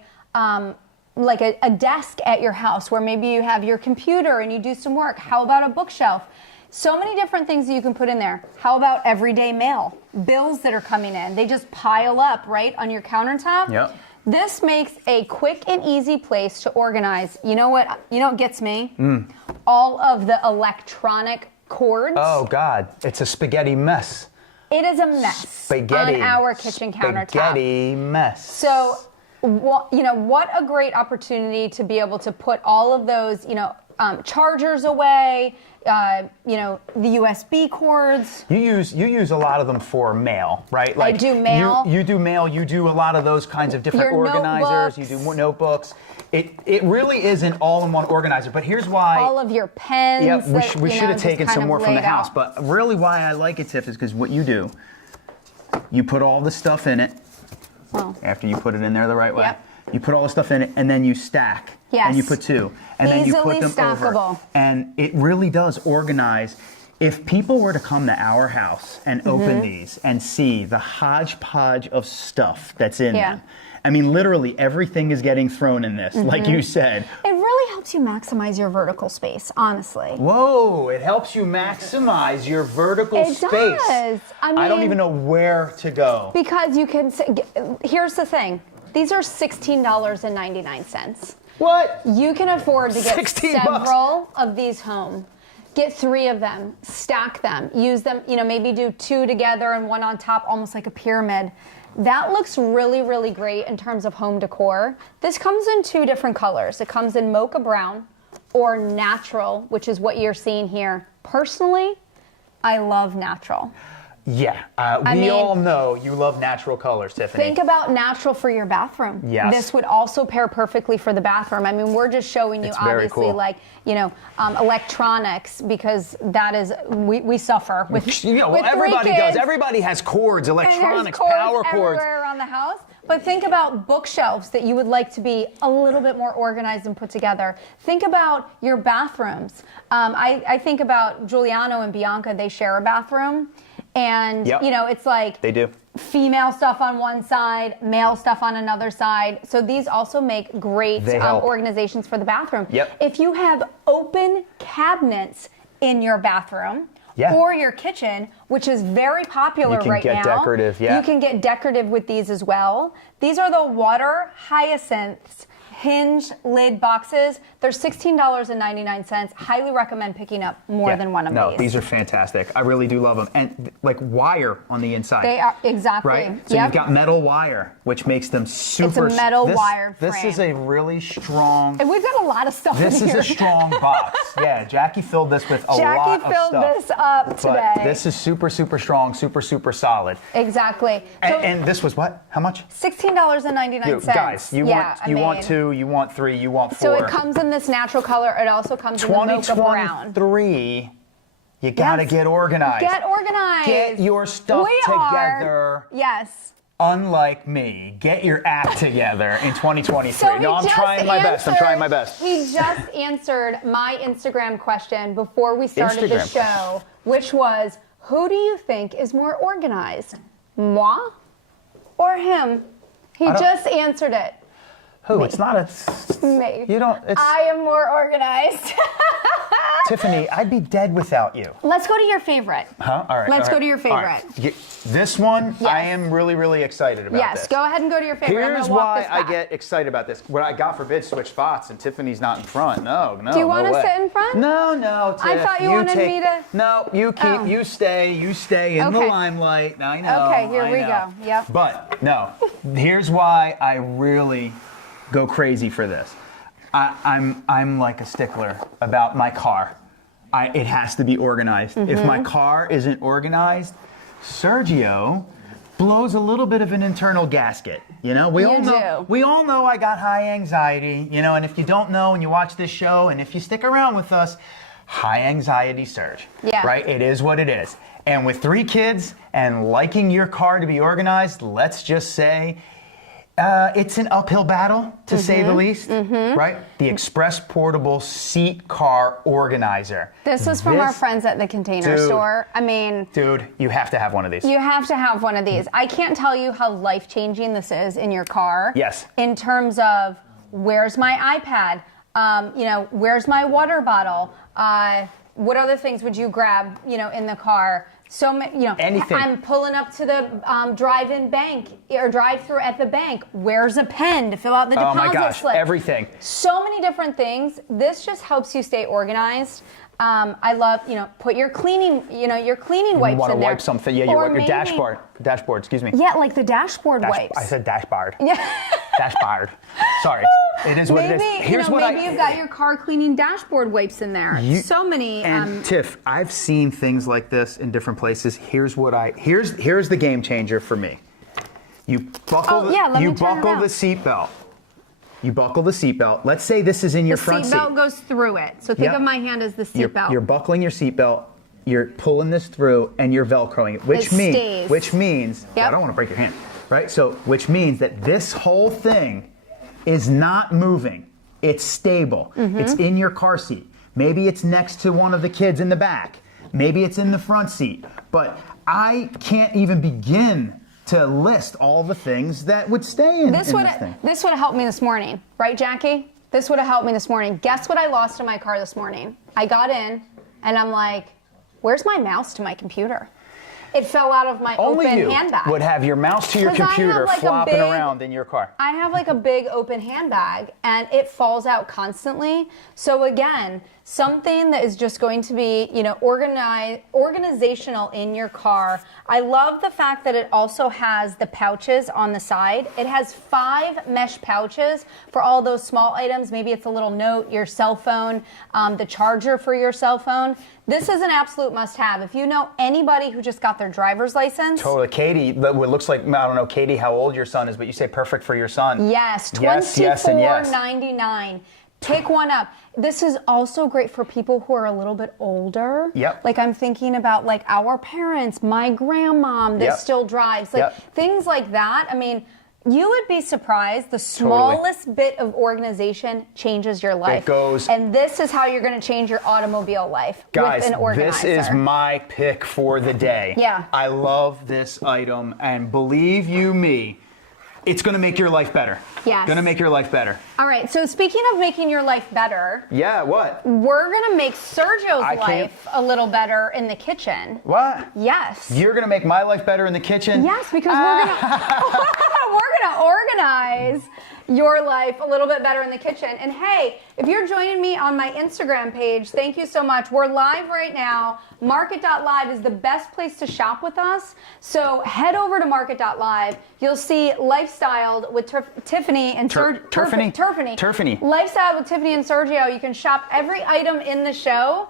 desk at your house where maybe you have your computer and you do some work. How about a bookshelf? So many different things that you can put in there. How about everyday mail? Bills that are coming in. They just pile up right on your countertop. Yep. This makes a quick and easy place to organize. You know what gets me? All of the electronic cords. Oh, God. It's a spaghetti mess. It is a mess on our kitchen countertop. Spaghetti mess. So, what a great opportunity to be able to put all of those, chargers away, the USB cords. You use a lot of them for mail, right? I do mail. You do mail. You do a lot of those kinds of different Your organizers. notebooks. You do notebooks. It really is an all-in-one organizer. But here's why. All of your pens. Yeah, we should have taken some more from the house. Out. But really, why I like it, Tiff, is because what you do, you put all the stuff in it. Well, after you put it in there the right way. Yep. You put all the stuff in it, and then you stack. Yes. And you put 2. And then you put them stackable. over. And it really does organize. If people were to come to our house and open these and see the hodgepodge of stuff that's in them, I mean, literally everything is getting thrown in this, like you said. It really helps you maximize your vertical space, honestly. Whoa, it helps you maximize your vertical space. It does. I don't even know where to go. Because you can, here's the thing. These are $16.99. What? You can afford to get 16 several of these home. Get 3 of them, stack them, use them, maybe do 2 together and 1 on top, almost like a pyramid. That looks really, really great in terms of home decor. This comes in 2 different colors. It comes in mocha brown or natural, which is what you're seeing here. Personally, I love natural. Yeah, we all know you love natural colors, Tiffany. Think about natural for your bathroom. Yes. This would also pair perfectly for the bathroom. I mean, we're just showing you, It's very obviously, cool. like, electronics, because that is, we suffer with, with everybody 3 kids. does. Everybody has cords, And electronics, there's power cords. everywhere around the house. But think about bookshelves that you would like to be a little bit more organized and put together. Think about your bathrooms. I think about Giuliano and Bianca. They share a bathroom. And, Yep. It's like They do. female stuff on one side, male stuff on another side. So these also make great They help. organizations for the bathroom. Yep. If you have open cabinets in your bathroom, Yeah. or your kitchen, which is very popular right now. You can get decorative, yeah. You can get decorative with these as well. These are the water hyacinths hinge lid boxes. They're $16.99. Highly recommend picking up more than one of No, these. these are fantastic. I really do love them. And like wire on the inside. They are, exactly. Right? So Yep. you've got metal wire, which makes them super... It's a metal wired This frame. is a really strong... And we've got a lot of stuff This in is here. a strong box. Yeah, Jackie filled this with a lot Jackie of filled stuff. this up today. But this is super, super strong, super, super solid. Exactly. So And this was what? How much? $16.99. Guys, you want I mean, 2, you want 3, you want 4. So it comes in this natural color. It also comes in the mocha brown. 2023, you gotta Yes. get organized. Get organized. Get your stuff together. Yes. Unlike me, get your act together in 2023. So No, I'm trying my best. I'm trying my best. He just answered my Instagram question before we started the Instagram show, which was, who do you think is more organized, moi or him? He just answered it. Who? It's not a... Me. You don't... It's, I am more organized. Tiffany, I'd be dead without you. Let's go to your favorite. Huh? All right. Let's all go to your All right. This one, Yes. I am really, really excited about Yes, this. go ahead and go to your favorite. I'm Here's gonna walk why this I back. get excited about this. What I God forbid switch spots and Tiffany's not in front. No. Do you want wanna to sit in front? No, Tiff. I thought you wanted me to- No, you keep. Oh. You stay in the Okay. limelight. I know. Okay, here I we know. go. Yep. But no, here's why I really go crazy for this. I'm like a stickler about my car. It has to be organized. If my car isn't organized, Sergio blows a little bit of an internal gasket. We all know I got high anxiety, and if you don't know and you watch this show and if you stick around with us, high anxiety surge. Yeah. Right? It is what it is. And with 3 kids and liking your car to be organized, let's just say it's an uphill battle, to say the least, right? The Express Portable Seat Car Organizer. This was from our friends at the Container Store. I mean... Dude, you have to have one of these. You have to have one of these. I can't tell you how life-changing this is in your car. Yes. In terms of, where's my iPad? Where's my water bottle? What other things would you grab, in the car? So many, Anything. I'm pulling up to the drive-in bank or drive-through at the bank. Where's a pen to fill out the deposit Oh my gosh, slip? everything. So many different things. This just helps you stay organized. I love, put your cleaning, your cleaning wipes in there. You want to wipe something? Yeah, your dashboard, excuse me. Yeah, like the dashboard wipes. I said dashboard. Yeah. Dashboard. Sorry. It is what it is. Here's what maybe you've got your car cleaning dashboard wipes in there. So many. And Tiff, I've seen things like this in different places. Here's the game changer for me. You buckle the seatbelt. You buckle the seatbelt. Let's say this is in your front seat. The seatbelt goes through it. So think of my hand as the seatbelt. You're buckling your seatbelt. You're pulling this through, and you're velcroing it, which means Yep. I don't want to break your hand, right? So, which means that this whole thing is not moving. It's stable. It's in your car seat. Maybe it's next to one of the kids in the back. Maybe it's in the front seat. But I can't even begin to list all the things that would stay in this thing. This would have helped me this morning, right, Jackie? This would have helped me this morning. Guess what I lost in my car this morning? I got in, and I'm like, where's my mouse to my computer? It fell out of my open handbag. Only you would have your mouse to your computer flopping around in your car. I have like a big open handbag, and it falls out constantly. So again, something that is just going to be, organizational in your car. I love the fact that it also has the pouches on the side. It has 5 mesh pouches for all those small items. Maybe it's a little note, your cell phone, the charger for your cell phone. This is an absolute must-have. If you know anybody who just got their driver's license. Totally. Katie, it looks like, I don't know, Katie, how old your son is, but you say perfect for your son. Yes, $24.99. Pick one up. This is also great for people who are a little bit older. Yep. Like I'm thinking about like our parents, my grandmom that still drives, like things like that. I mean, you would be surprised. The smallest bit of organization changes your life. It goes. And this is how you're going to change your automobile life Guys, with an organizer. this is my pick for the day. Yeah. I love this item, and believe you me, it's going to make your life better. Yes. Going to make your life better. All right, so speaking of making your life better. Yeah, what? We're going to make Sergio's life a little better in the kitchen. What? Yes. You're going to make my life better in the kitchen? Yes, because we're gonna organize your life a little bit better in the kitchen. And hey, if you're joining me on my Instagram page, thank you so much. We're live right now. Market.live is the best place to shop with us. So head over to Market.live. You'll see Lifestyled with Tiffany and Tiffany. Lifestyle with Tiffany and Sergio. You can shop every item in the show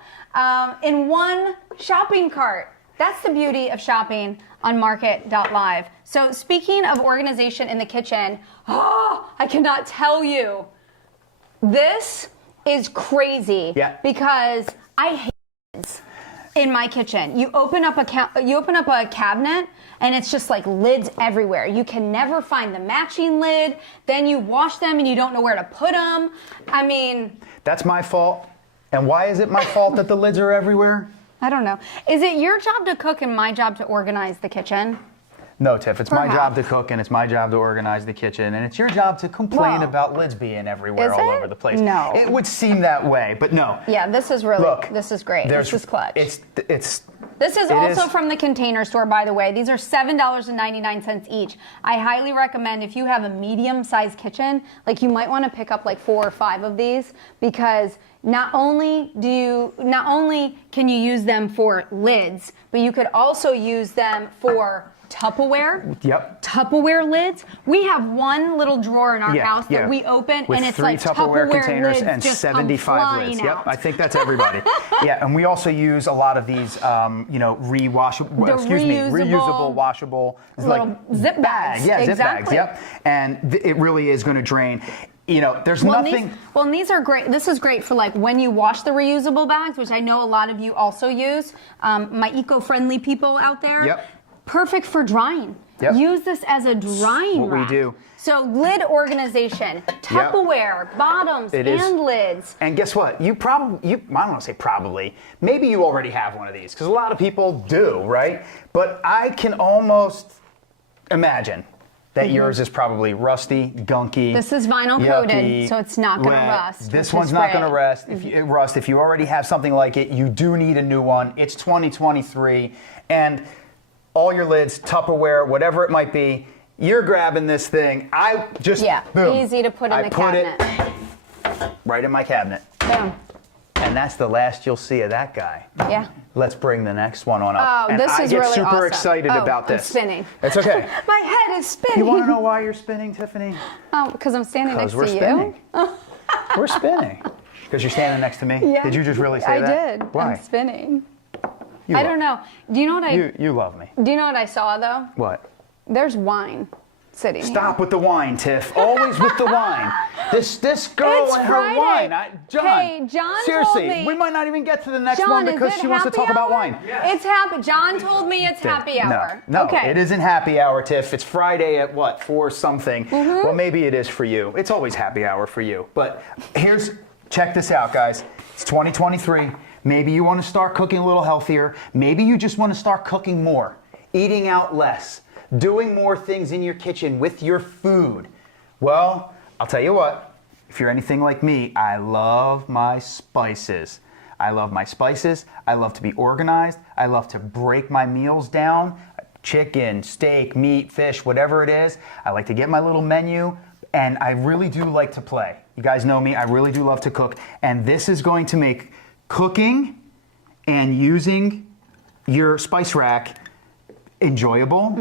in one shopping cart. That's the beauty of shopping on Market.live. So speaking of organization in the kitchen, I cannot tell you. This is crazy because I hate lids in my kitchen. You open up a cabinet and it's just like lids everywhere. You can never find the matching lid. Then you wash them and you don't know where to put them. I mean, that's my fault. And why is it my fault that the lids are everywhere? I don't know. Is it your job to cook and my job to organize the kitchen? No, Tiff, it's my job to cook and it's my job to organize the kitchen, and it's your job to complain about lids being everywhere all over the place. No. It would seem that way, but no. Yeah, this is this is great. This is clutch. This is also from the Container Store, by the way. These are $7.99 each. I highly recommend if you have a medium-sized kitchen, like you might want to pick up like 4 or 5 of these, because not only can you use them for lids, but you could also use them for Tupperware. Yep. Tupperware lids. We have one little drawer in our house that we open, with and it's 3 like Tupperware containers lids and just 75 lids. out. Yep, I think that's everybody. Yeah, and we also use a lot of these, reusable, washable, little zip bags. Yeah, zip bags. Yep, and it really is going to drain. There's nothing. And these are great. This is great for like when you wash the reusable bags, which I know a lot of you also use. My eco-friendly people out there. Yep. Perfect for drying. Yep. Use this as a drying rack. We do. So lid organization, Tupperware, bottoms, and lids. And guess what? I don't want to say probably, maybe you already have one of these, because a lot of people do, right? But I can almost imagine that yours is probably rusty, gunky. This is vinyl coated, so it's not going to rust. This one's not going to rust. If you already have something like it, you do need a new one. It's 2023, and all your lids, Tupperware, whatever it might be, you're grabbing this thing. Boom. Easy to put in the cabinet. Put it right in my cabinet. Boom. And that's the last you'll see of that guy. Yeah. Let's bring the next one on up. Oh, and this is really awesome. I get super excited about this. I'm spinning. It's okay. My head is spinning. You want to know why you're spinning, Tiffany? Oh, because I'm standing next to you. Because we're spinning. We're spinning. Because you're standing next to me? Yeah. Did you just really say that? I did. Why? I'm spinning. I don't know. Do you know what You love me. Do you know what I saw, though? What? There's wine sitting here. Stop with the wine, Tiff. Always with the wine. This girl and her wine. John. Hey, John seriously, told me. we might not even get to the next one because she wants to talk about wine. Yes. It's happy. John told me it's happy hour. No, okay. It isn't happy hour, Tiff. It's Friday at 4 something. Well, maybe it is for you. It's always happy hour for you. But check this out, guys. It's 2023. Maybe you want to start cooking a little healthier. Maybe you just want to start cooking more, eating out less, doing more things in your kitchen with your food. Well, I'll tell you what, if you're anything like me, I love my spices. I love my spices. I love to be organized. I love to break my meals down. Chicken, steak, meat, fish, whatever it is. I like to get my little menu, and I really do like to play. You guys know me, I really do love to cook, and this is going to make cooking and using your spice rack enjoyable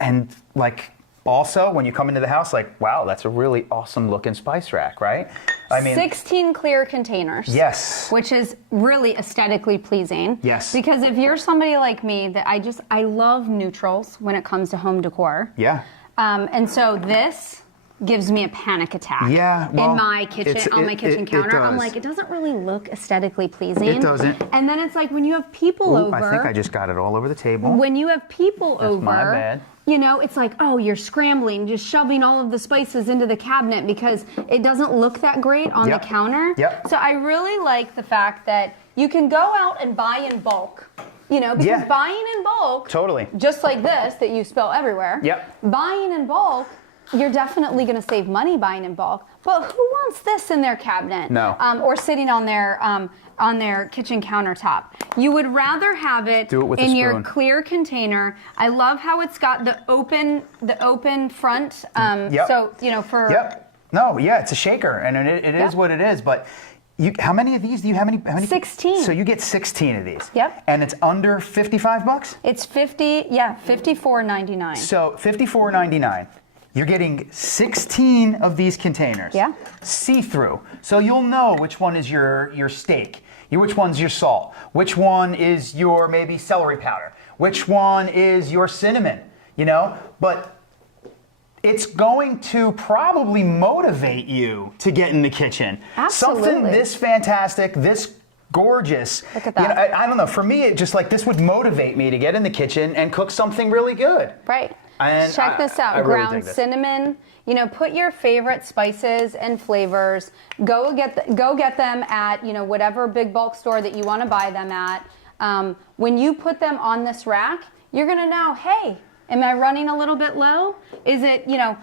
and like also when you come into the house, like, wow, that's a really awesome looking spice rack, right? I mean, 16 clear containers. Yes. Which is really aesthetically pleasing. Yes. Because if you're somebody like me that I love neutrals when it comes to home decor. Yeah. And so this gives me a panic attack. Yeah, well, in my kitchen, on my kitchen counter. I'm like, it doesn't really look aesthetically pleasing. It doesn't. And then it's like when you have people over. I think I just got it all over the table. When you have people That's over. my bad. You know, it's like, oh, you're scrambling, just shoving all of the spices into the cabinet because it doesn't look that great on the counter. Yep. So I really like the fact that you can go out and buy in bulk. You know, because buying in bulk, Totally. just like this that you spill everywhere. Yep. Buying in bulk, you're definitely going to save money buying in bulk. But who wants this in their cabinet? No. Or sitting on their kitchen countertop. You would rather have it with a in your spoon. clear container. I love how it's got the open front. So you know for. Yep. No, yeah, it's a shaker, and it is what it is. But how many of these do you? How many? 16. So you get 16 of these. Yep. And it's under $55. It's $54.99. So $54.99. You're getting 16 of these containers. Yeah. See-through. So you'll know which one is your steak, which one's your salt, which one is your maybe celery powder, which one is your cinnamon, you know? But it's going to probably motivate you to get in the kitchen. Absolutely. Something this fantastic, this gorgeous. Look at that. You know, I don't know. For me, it just like this would motivate me to get in the kitchen and cook something really good. Right. And Check this out. I really Ground dig this. cinnamon. You know, put your favorite spices and flavors. Go get them at, you know, whatever big bulk store that you want to buy them at. When you put them on this rack, you're going to know, hey, am I running a little bit low? Is it, you know,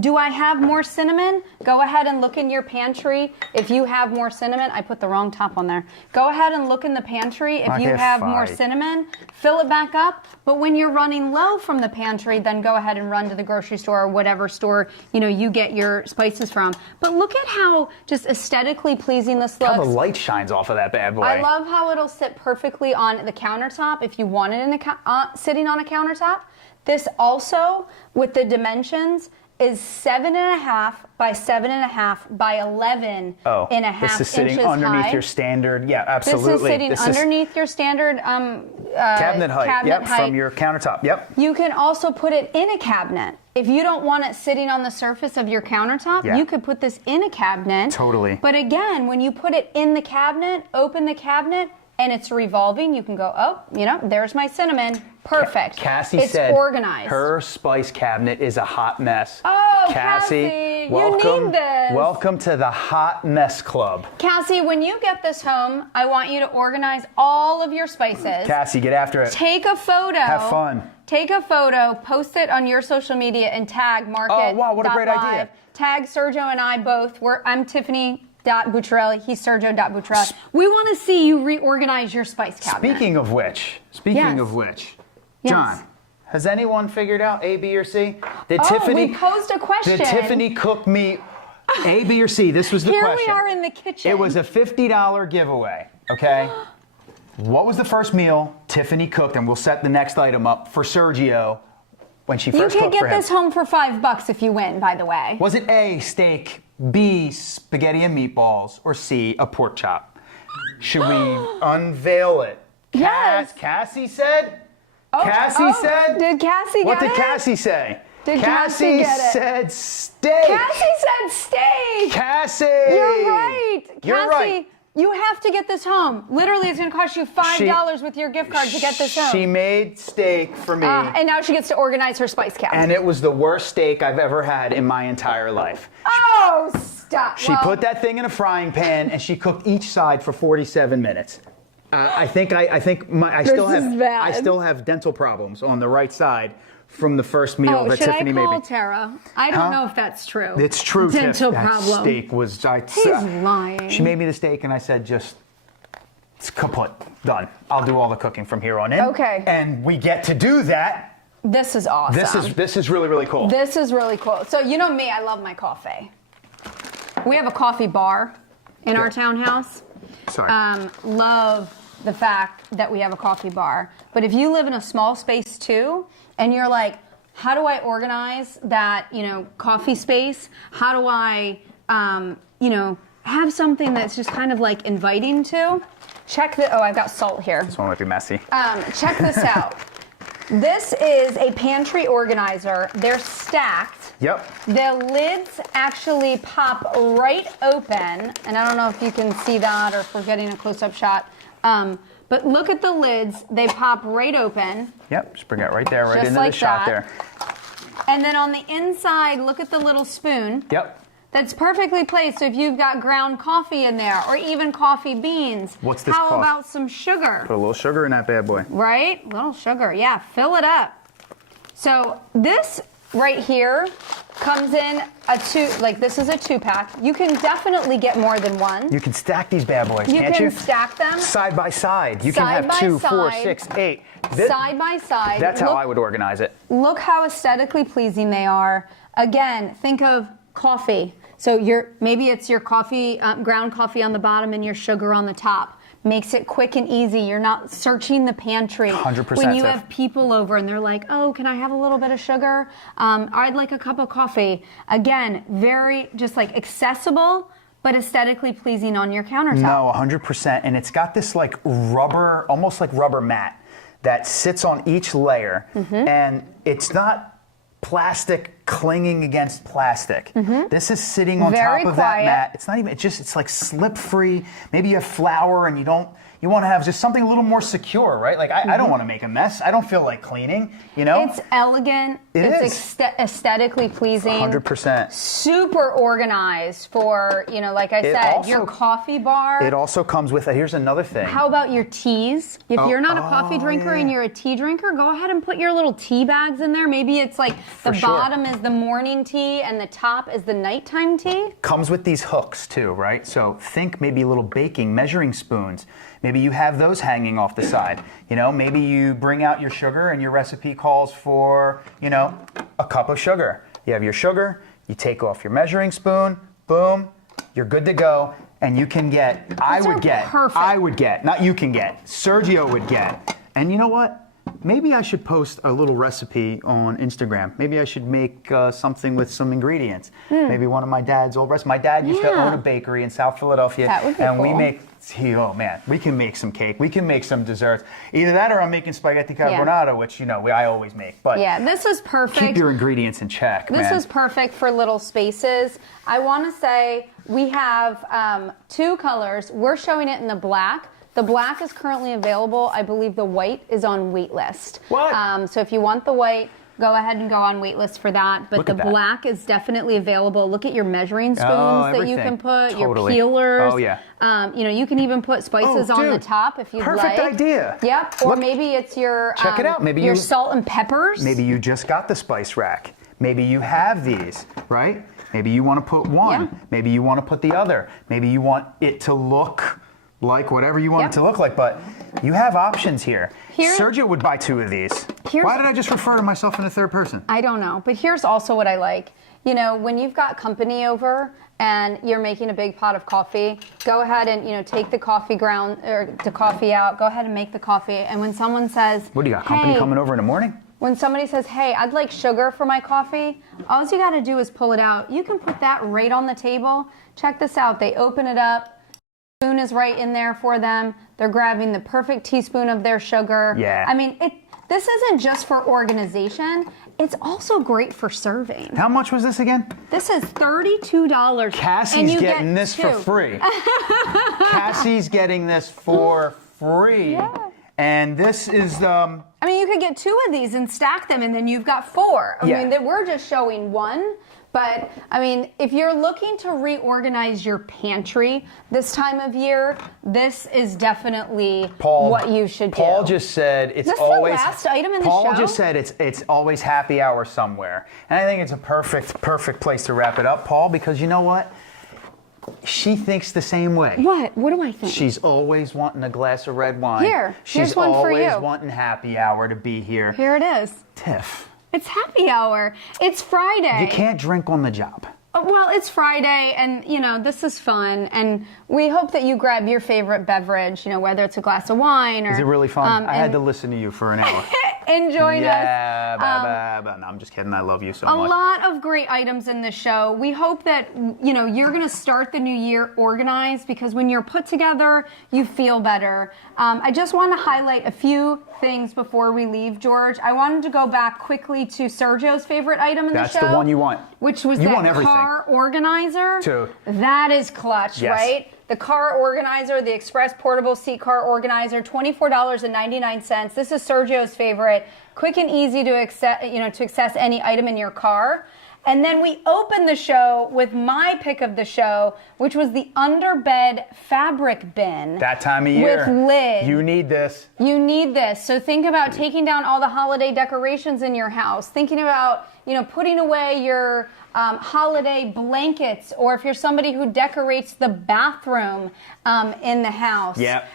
do I have more cinnamon? Go ahead and look in your pantry. If you have more cinnamon, I put the wrong top on there. Go ahead and look in the pantry. If you have more cinnamon, fill it back up. But when you're running low from the pantry, then go ahead and run to the grocery store or whatever store, you know, you get your spices from. But look at how just aesthetically pleasing this looks. How the light shines off of that bad boy. I love how it'll sit perfectly on the countertop if you want it in sitting on a countertop. This also, with the dimensions, is 7.5 by 7.5 by 11.5 inches this is sitting underneath high. your standard. Yeah, absolutely. This is sitting underneath your standard cabinet height. From your countertop. Yep. You can also put it in a cabinet. If you don't want it sitting on the surface of your countertop, you could put this in a cabinet. Totally. But again, when you put it in the cabinet, open the cabinet, and it's revolving, you can go, oh, you know, there's my cinnamon. Perfect. Cassie said organized. Her spice cabinet is a hot mess. Oh, Cassie, welcome, you need this. Welcome to the Hot Mess Club. Cassie, when you get this home, I want you to organize all of your spices. Cassie, get after it. Take a photo. Have fun. Take a photo, post it on your social media, and tag Market. Oh, wow, what a great idea. Tag Sergio and I both. I'm Tiffany.Bucciarelli. He's Sergio.Bucciarelli. We want to see you reorganize your spice cabinet. Speaking of which, John, has anyone figured out A, B, or C? Did Tiffany? We posed a question. Did Tiffany cook me A, B, or C? This was the question. Here we are in the kitchen. It was a $50 giveaway, okay? What was the first meal Tiffany cooked? And we'll set the next item up for Sergio when she first cooked for him. You can get this home for $5 if you win, by the way. Was it A, steak, B, spaghetti and meatballs, or C, a pork chop? Should we unveil it? Yes. Cassie said? Cassie said? Did Cassie get it? What did Cassie say? Did Cassie get it? said steak. Cassie said steak. Cassie. You're right. You're Cassie, right. you have to get this home. Literally, it's going to cost you $5 with your gift card to get this home. She made steak for me. And now she gets to organize her spice cabinet. And it was the worst steak I've ever had in my entire life. Oh, stop. She put that thing in a frying pan and she cooked each side for 47 minutes. I still have dental problems on the right side from the first meal that Tiffany made me. Should I call Tara? I don't know if that's true. It's true. Dental That problem. steak was. He's lying. She made me the steak, and I said, it's kaput, done. I'll do all the cooking from here on in. Okay. And we get to do that. This is awesome. This is really, really cool. This is really cool. So you know me, I love my coffee. We have a coffee bar in our townhouse. Sorry. love the fact that we have a coffee bar. But if you live in a small space too, and you're like, how do I organize that, coffee space? How do I, have something that's just kind of like inviting to? I've got salt here. This one might be messy. Check this out. This is a pantry organizer. They're stacked. Yep. The lids actually pop right open, and I don't know if you can see that or if we're getting a close-up shot. But look at the lids. They pop right open. Yep, just bring it right there, right Just into like the shot that. there. And then on the inside, look at the little spoon. Yep. That's perfectly placed. So if you've got ground coffee in there or even coffee beans. What's this How cost? about some sugar? Put a little sugar in that bad boy. Right? Little sugar. Yeah, fill it up. So this right here comes in this is a 2-pack. You can definitely get more than one. You can stack these bad boys, You can't can you? stack them. Side by side. You Side can by have 2, 4, side. 6, 8. Side by side. That's how I would organize it. Look how aesthetically pleasing they are. Again, think of coffee. So maybe it's your coffee, ground coffee on the bottom and your sugar on the top. Makes it quick and easy. You're not searching the pantry. 100%. When you have people over and they're like, oh, can I have a little bit of sugar? I'd like a cup of coffee. Again, very just like accessible, but aesthetically pleasing on your countertop. No, 100%. And it's got this like rubber, almost like rubber mat that sits on each layer. And it's not plastic clinging against plastic. This is sitting on Very top of quiet. that mat. It's not even, it's like slip free. Maybe you have flour and you want to have just something a little more secure, right? Like I don't want to make a mess. I don't feel like cleaning, It's elegant. It's aesthetically pleasing. 100%. Super organized for, like I said, your coffee bar. It also comes with, here's another thing. How about your teas? If you're not a coffee drinker and you're a tea drinker, go ahead and put your little tea bags in there. Maybe it's like the bottom is the morning tea and the top is the nighttime tea. Comes with these hooks too, right? So think maybe little baking measuring spoons. Maybe you have those hanging off the side. Maybe you bring out your sugar and your recipe calls for, a cup of sugar. You have your sugar, you take off your measuring spoon, boom, you're good to go. And you can get, not you can get, Sergio would get. And you know what? Maybe I should post a little recipe on Instagram. Maybe I should make something with some ingredients. Maybe one of my dad's old recipes. My dad used to own a bakery in South Philadelphia. That would be and cool. we make, we can make some cake. We can make some desserts. Either that or I'm making spaghetti carbonara, which, I always make. But yeah, this is perfect. Keep your ingredients in check, This is perfect for little spaces. I want to say we have 2 colors. We're showing it in the black. The black is currently available. I believe the white is on wait list. What? So if you want the white, go ahead and go on wait list for that. But the black is definitely available. Look at your measuring spoons that you can put, your peelers. Oh, yeah. You can even put spices on the top if you'd like. Perfect idea. Yep. Or maybe it's your check it out. Maybe your salt and peppers. Maybe you just got the spice rack. Maybe you have these, right? Maybe you want to put one. Yeah. Maybe you want to put the other. Maybe you want it to look like whatever you want it to look like, but you have options here. Sergio would buy 2 of these. Why did I just refer to myself in the third person? I don't know, but here's also what I like. When you've got company over and you're making a big pot of coffee, go ahead and take the coffee ground or the coffee out. Go ahead and make the coffee. And when someone says, "What do you got? Company coming over in the morning?" When somebody says, "Hey, I'd like sugar for my coffee," all you got to do is pull it out. You can put that right on the table. Check this out. They open it up. Spoon is right in there for them. They're grabbing the perfect teaspoon of their sugar. Yeah. I mean, this isn't just for organization. It's also great for serving. How much was this again? This is $32. Cassie's getting this for free. Cassie's getting this for free. Yeah. And this is I mean, you could get 2 of these and stack them, and then you've got 4. I mean, we're just showing 1. But, I mean, if you're looking to reorganize your pantry this time of year, this is definitely what you should do. Paul just said it's That's always the last item in the Paul show? just said it's always happy hour somewhere. And I think it's a perfect place to wrap it up, Paul, because you know what? She thinks the same way. What? What do I think? She's always wanting a glass of red wine. Here's one for you. She's always wanting happy hour to be here. Here it is. Tiff. It's happy hour. It's Friday. You can't drink on the job. Well, it's Friday, and this is fun, and we hope that you grab your favorite beverage. Whether it's a glass of wine or. Is it really fun? I had to listen to you for an hour. And join us. Yeah, no, I'm just kidding. I love you so much. A lot of great items in the show. We hope that you're going to start the new year organized, because when you're put together, you feel better. I just want to highlight a few things before we leave, George. I wanted to go back quickly to Sergio's favorite item in the show. That's the one you want. Which was you that car organizer. Dude. That is clutch, yes. right? The car organizer, the Express Portable Seat Car Organizer, $24.99. This is Sergio's favorite. Quick and easy to access any item in your car. And then we opened the show with my pick of the show, which was the underbed fabric bin. That time of year. With lids. You need this. You need this. So think about taking down all the holiday decorations in your house. Thinking about, putting away your holiday blankets, or if you're somebody who decorates the bathroom in the house. Yep.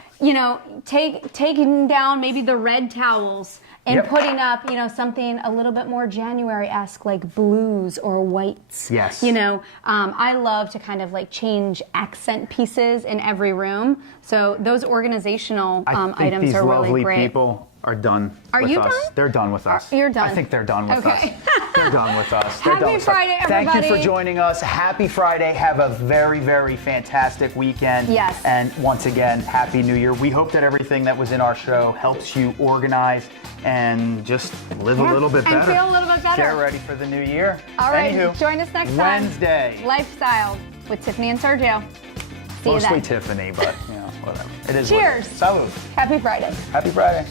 Taking down maybe the red towels. And yep. putting up, something a little bit more January-esque, like blues or whites. Yes. I love to kind of change accent pieces in every room. So those organizational items are really great. These lovely people are done with us. Are you done? They're done with us. You're done. I think they're done with us. They're done with us. Happy Friday, everybody. Thank you for joining us. Happy Friday. Have a very, very fantastic weekend. Yes. And once again, Happy New Year. We hope that everything that was in our show helps you organize and just live a little bit better. And feel a little bit better. Get ready for the new year. All right. Anywho, join us next time. Wednesday. Lifestyle with Tiffany and Sergio. See you then. Mostly Tiffany, but whatever. It is. Cheers. Salud. Happy Friday. Happy Friday.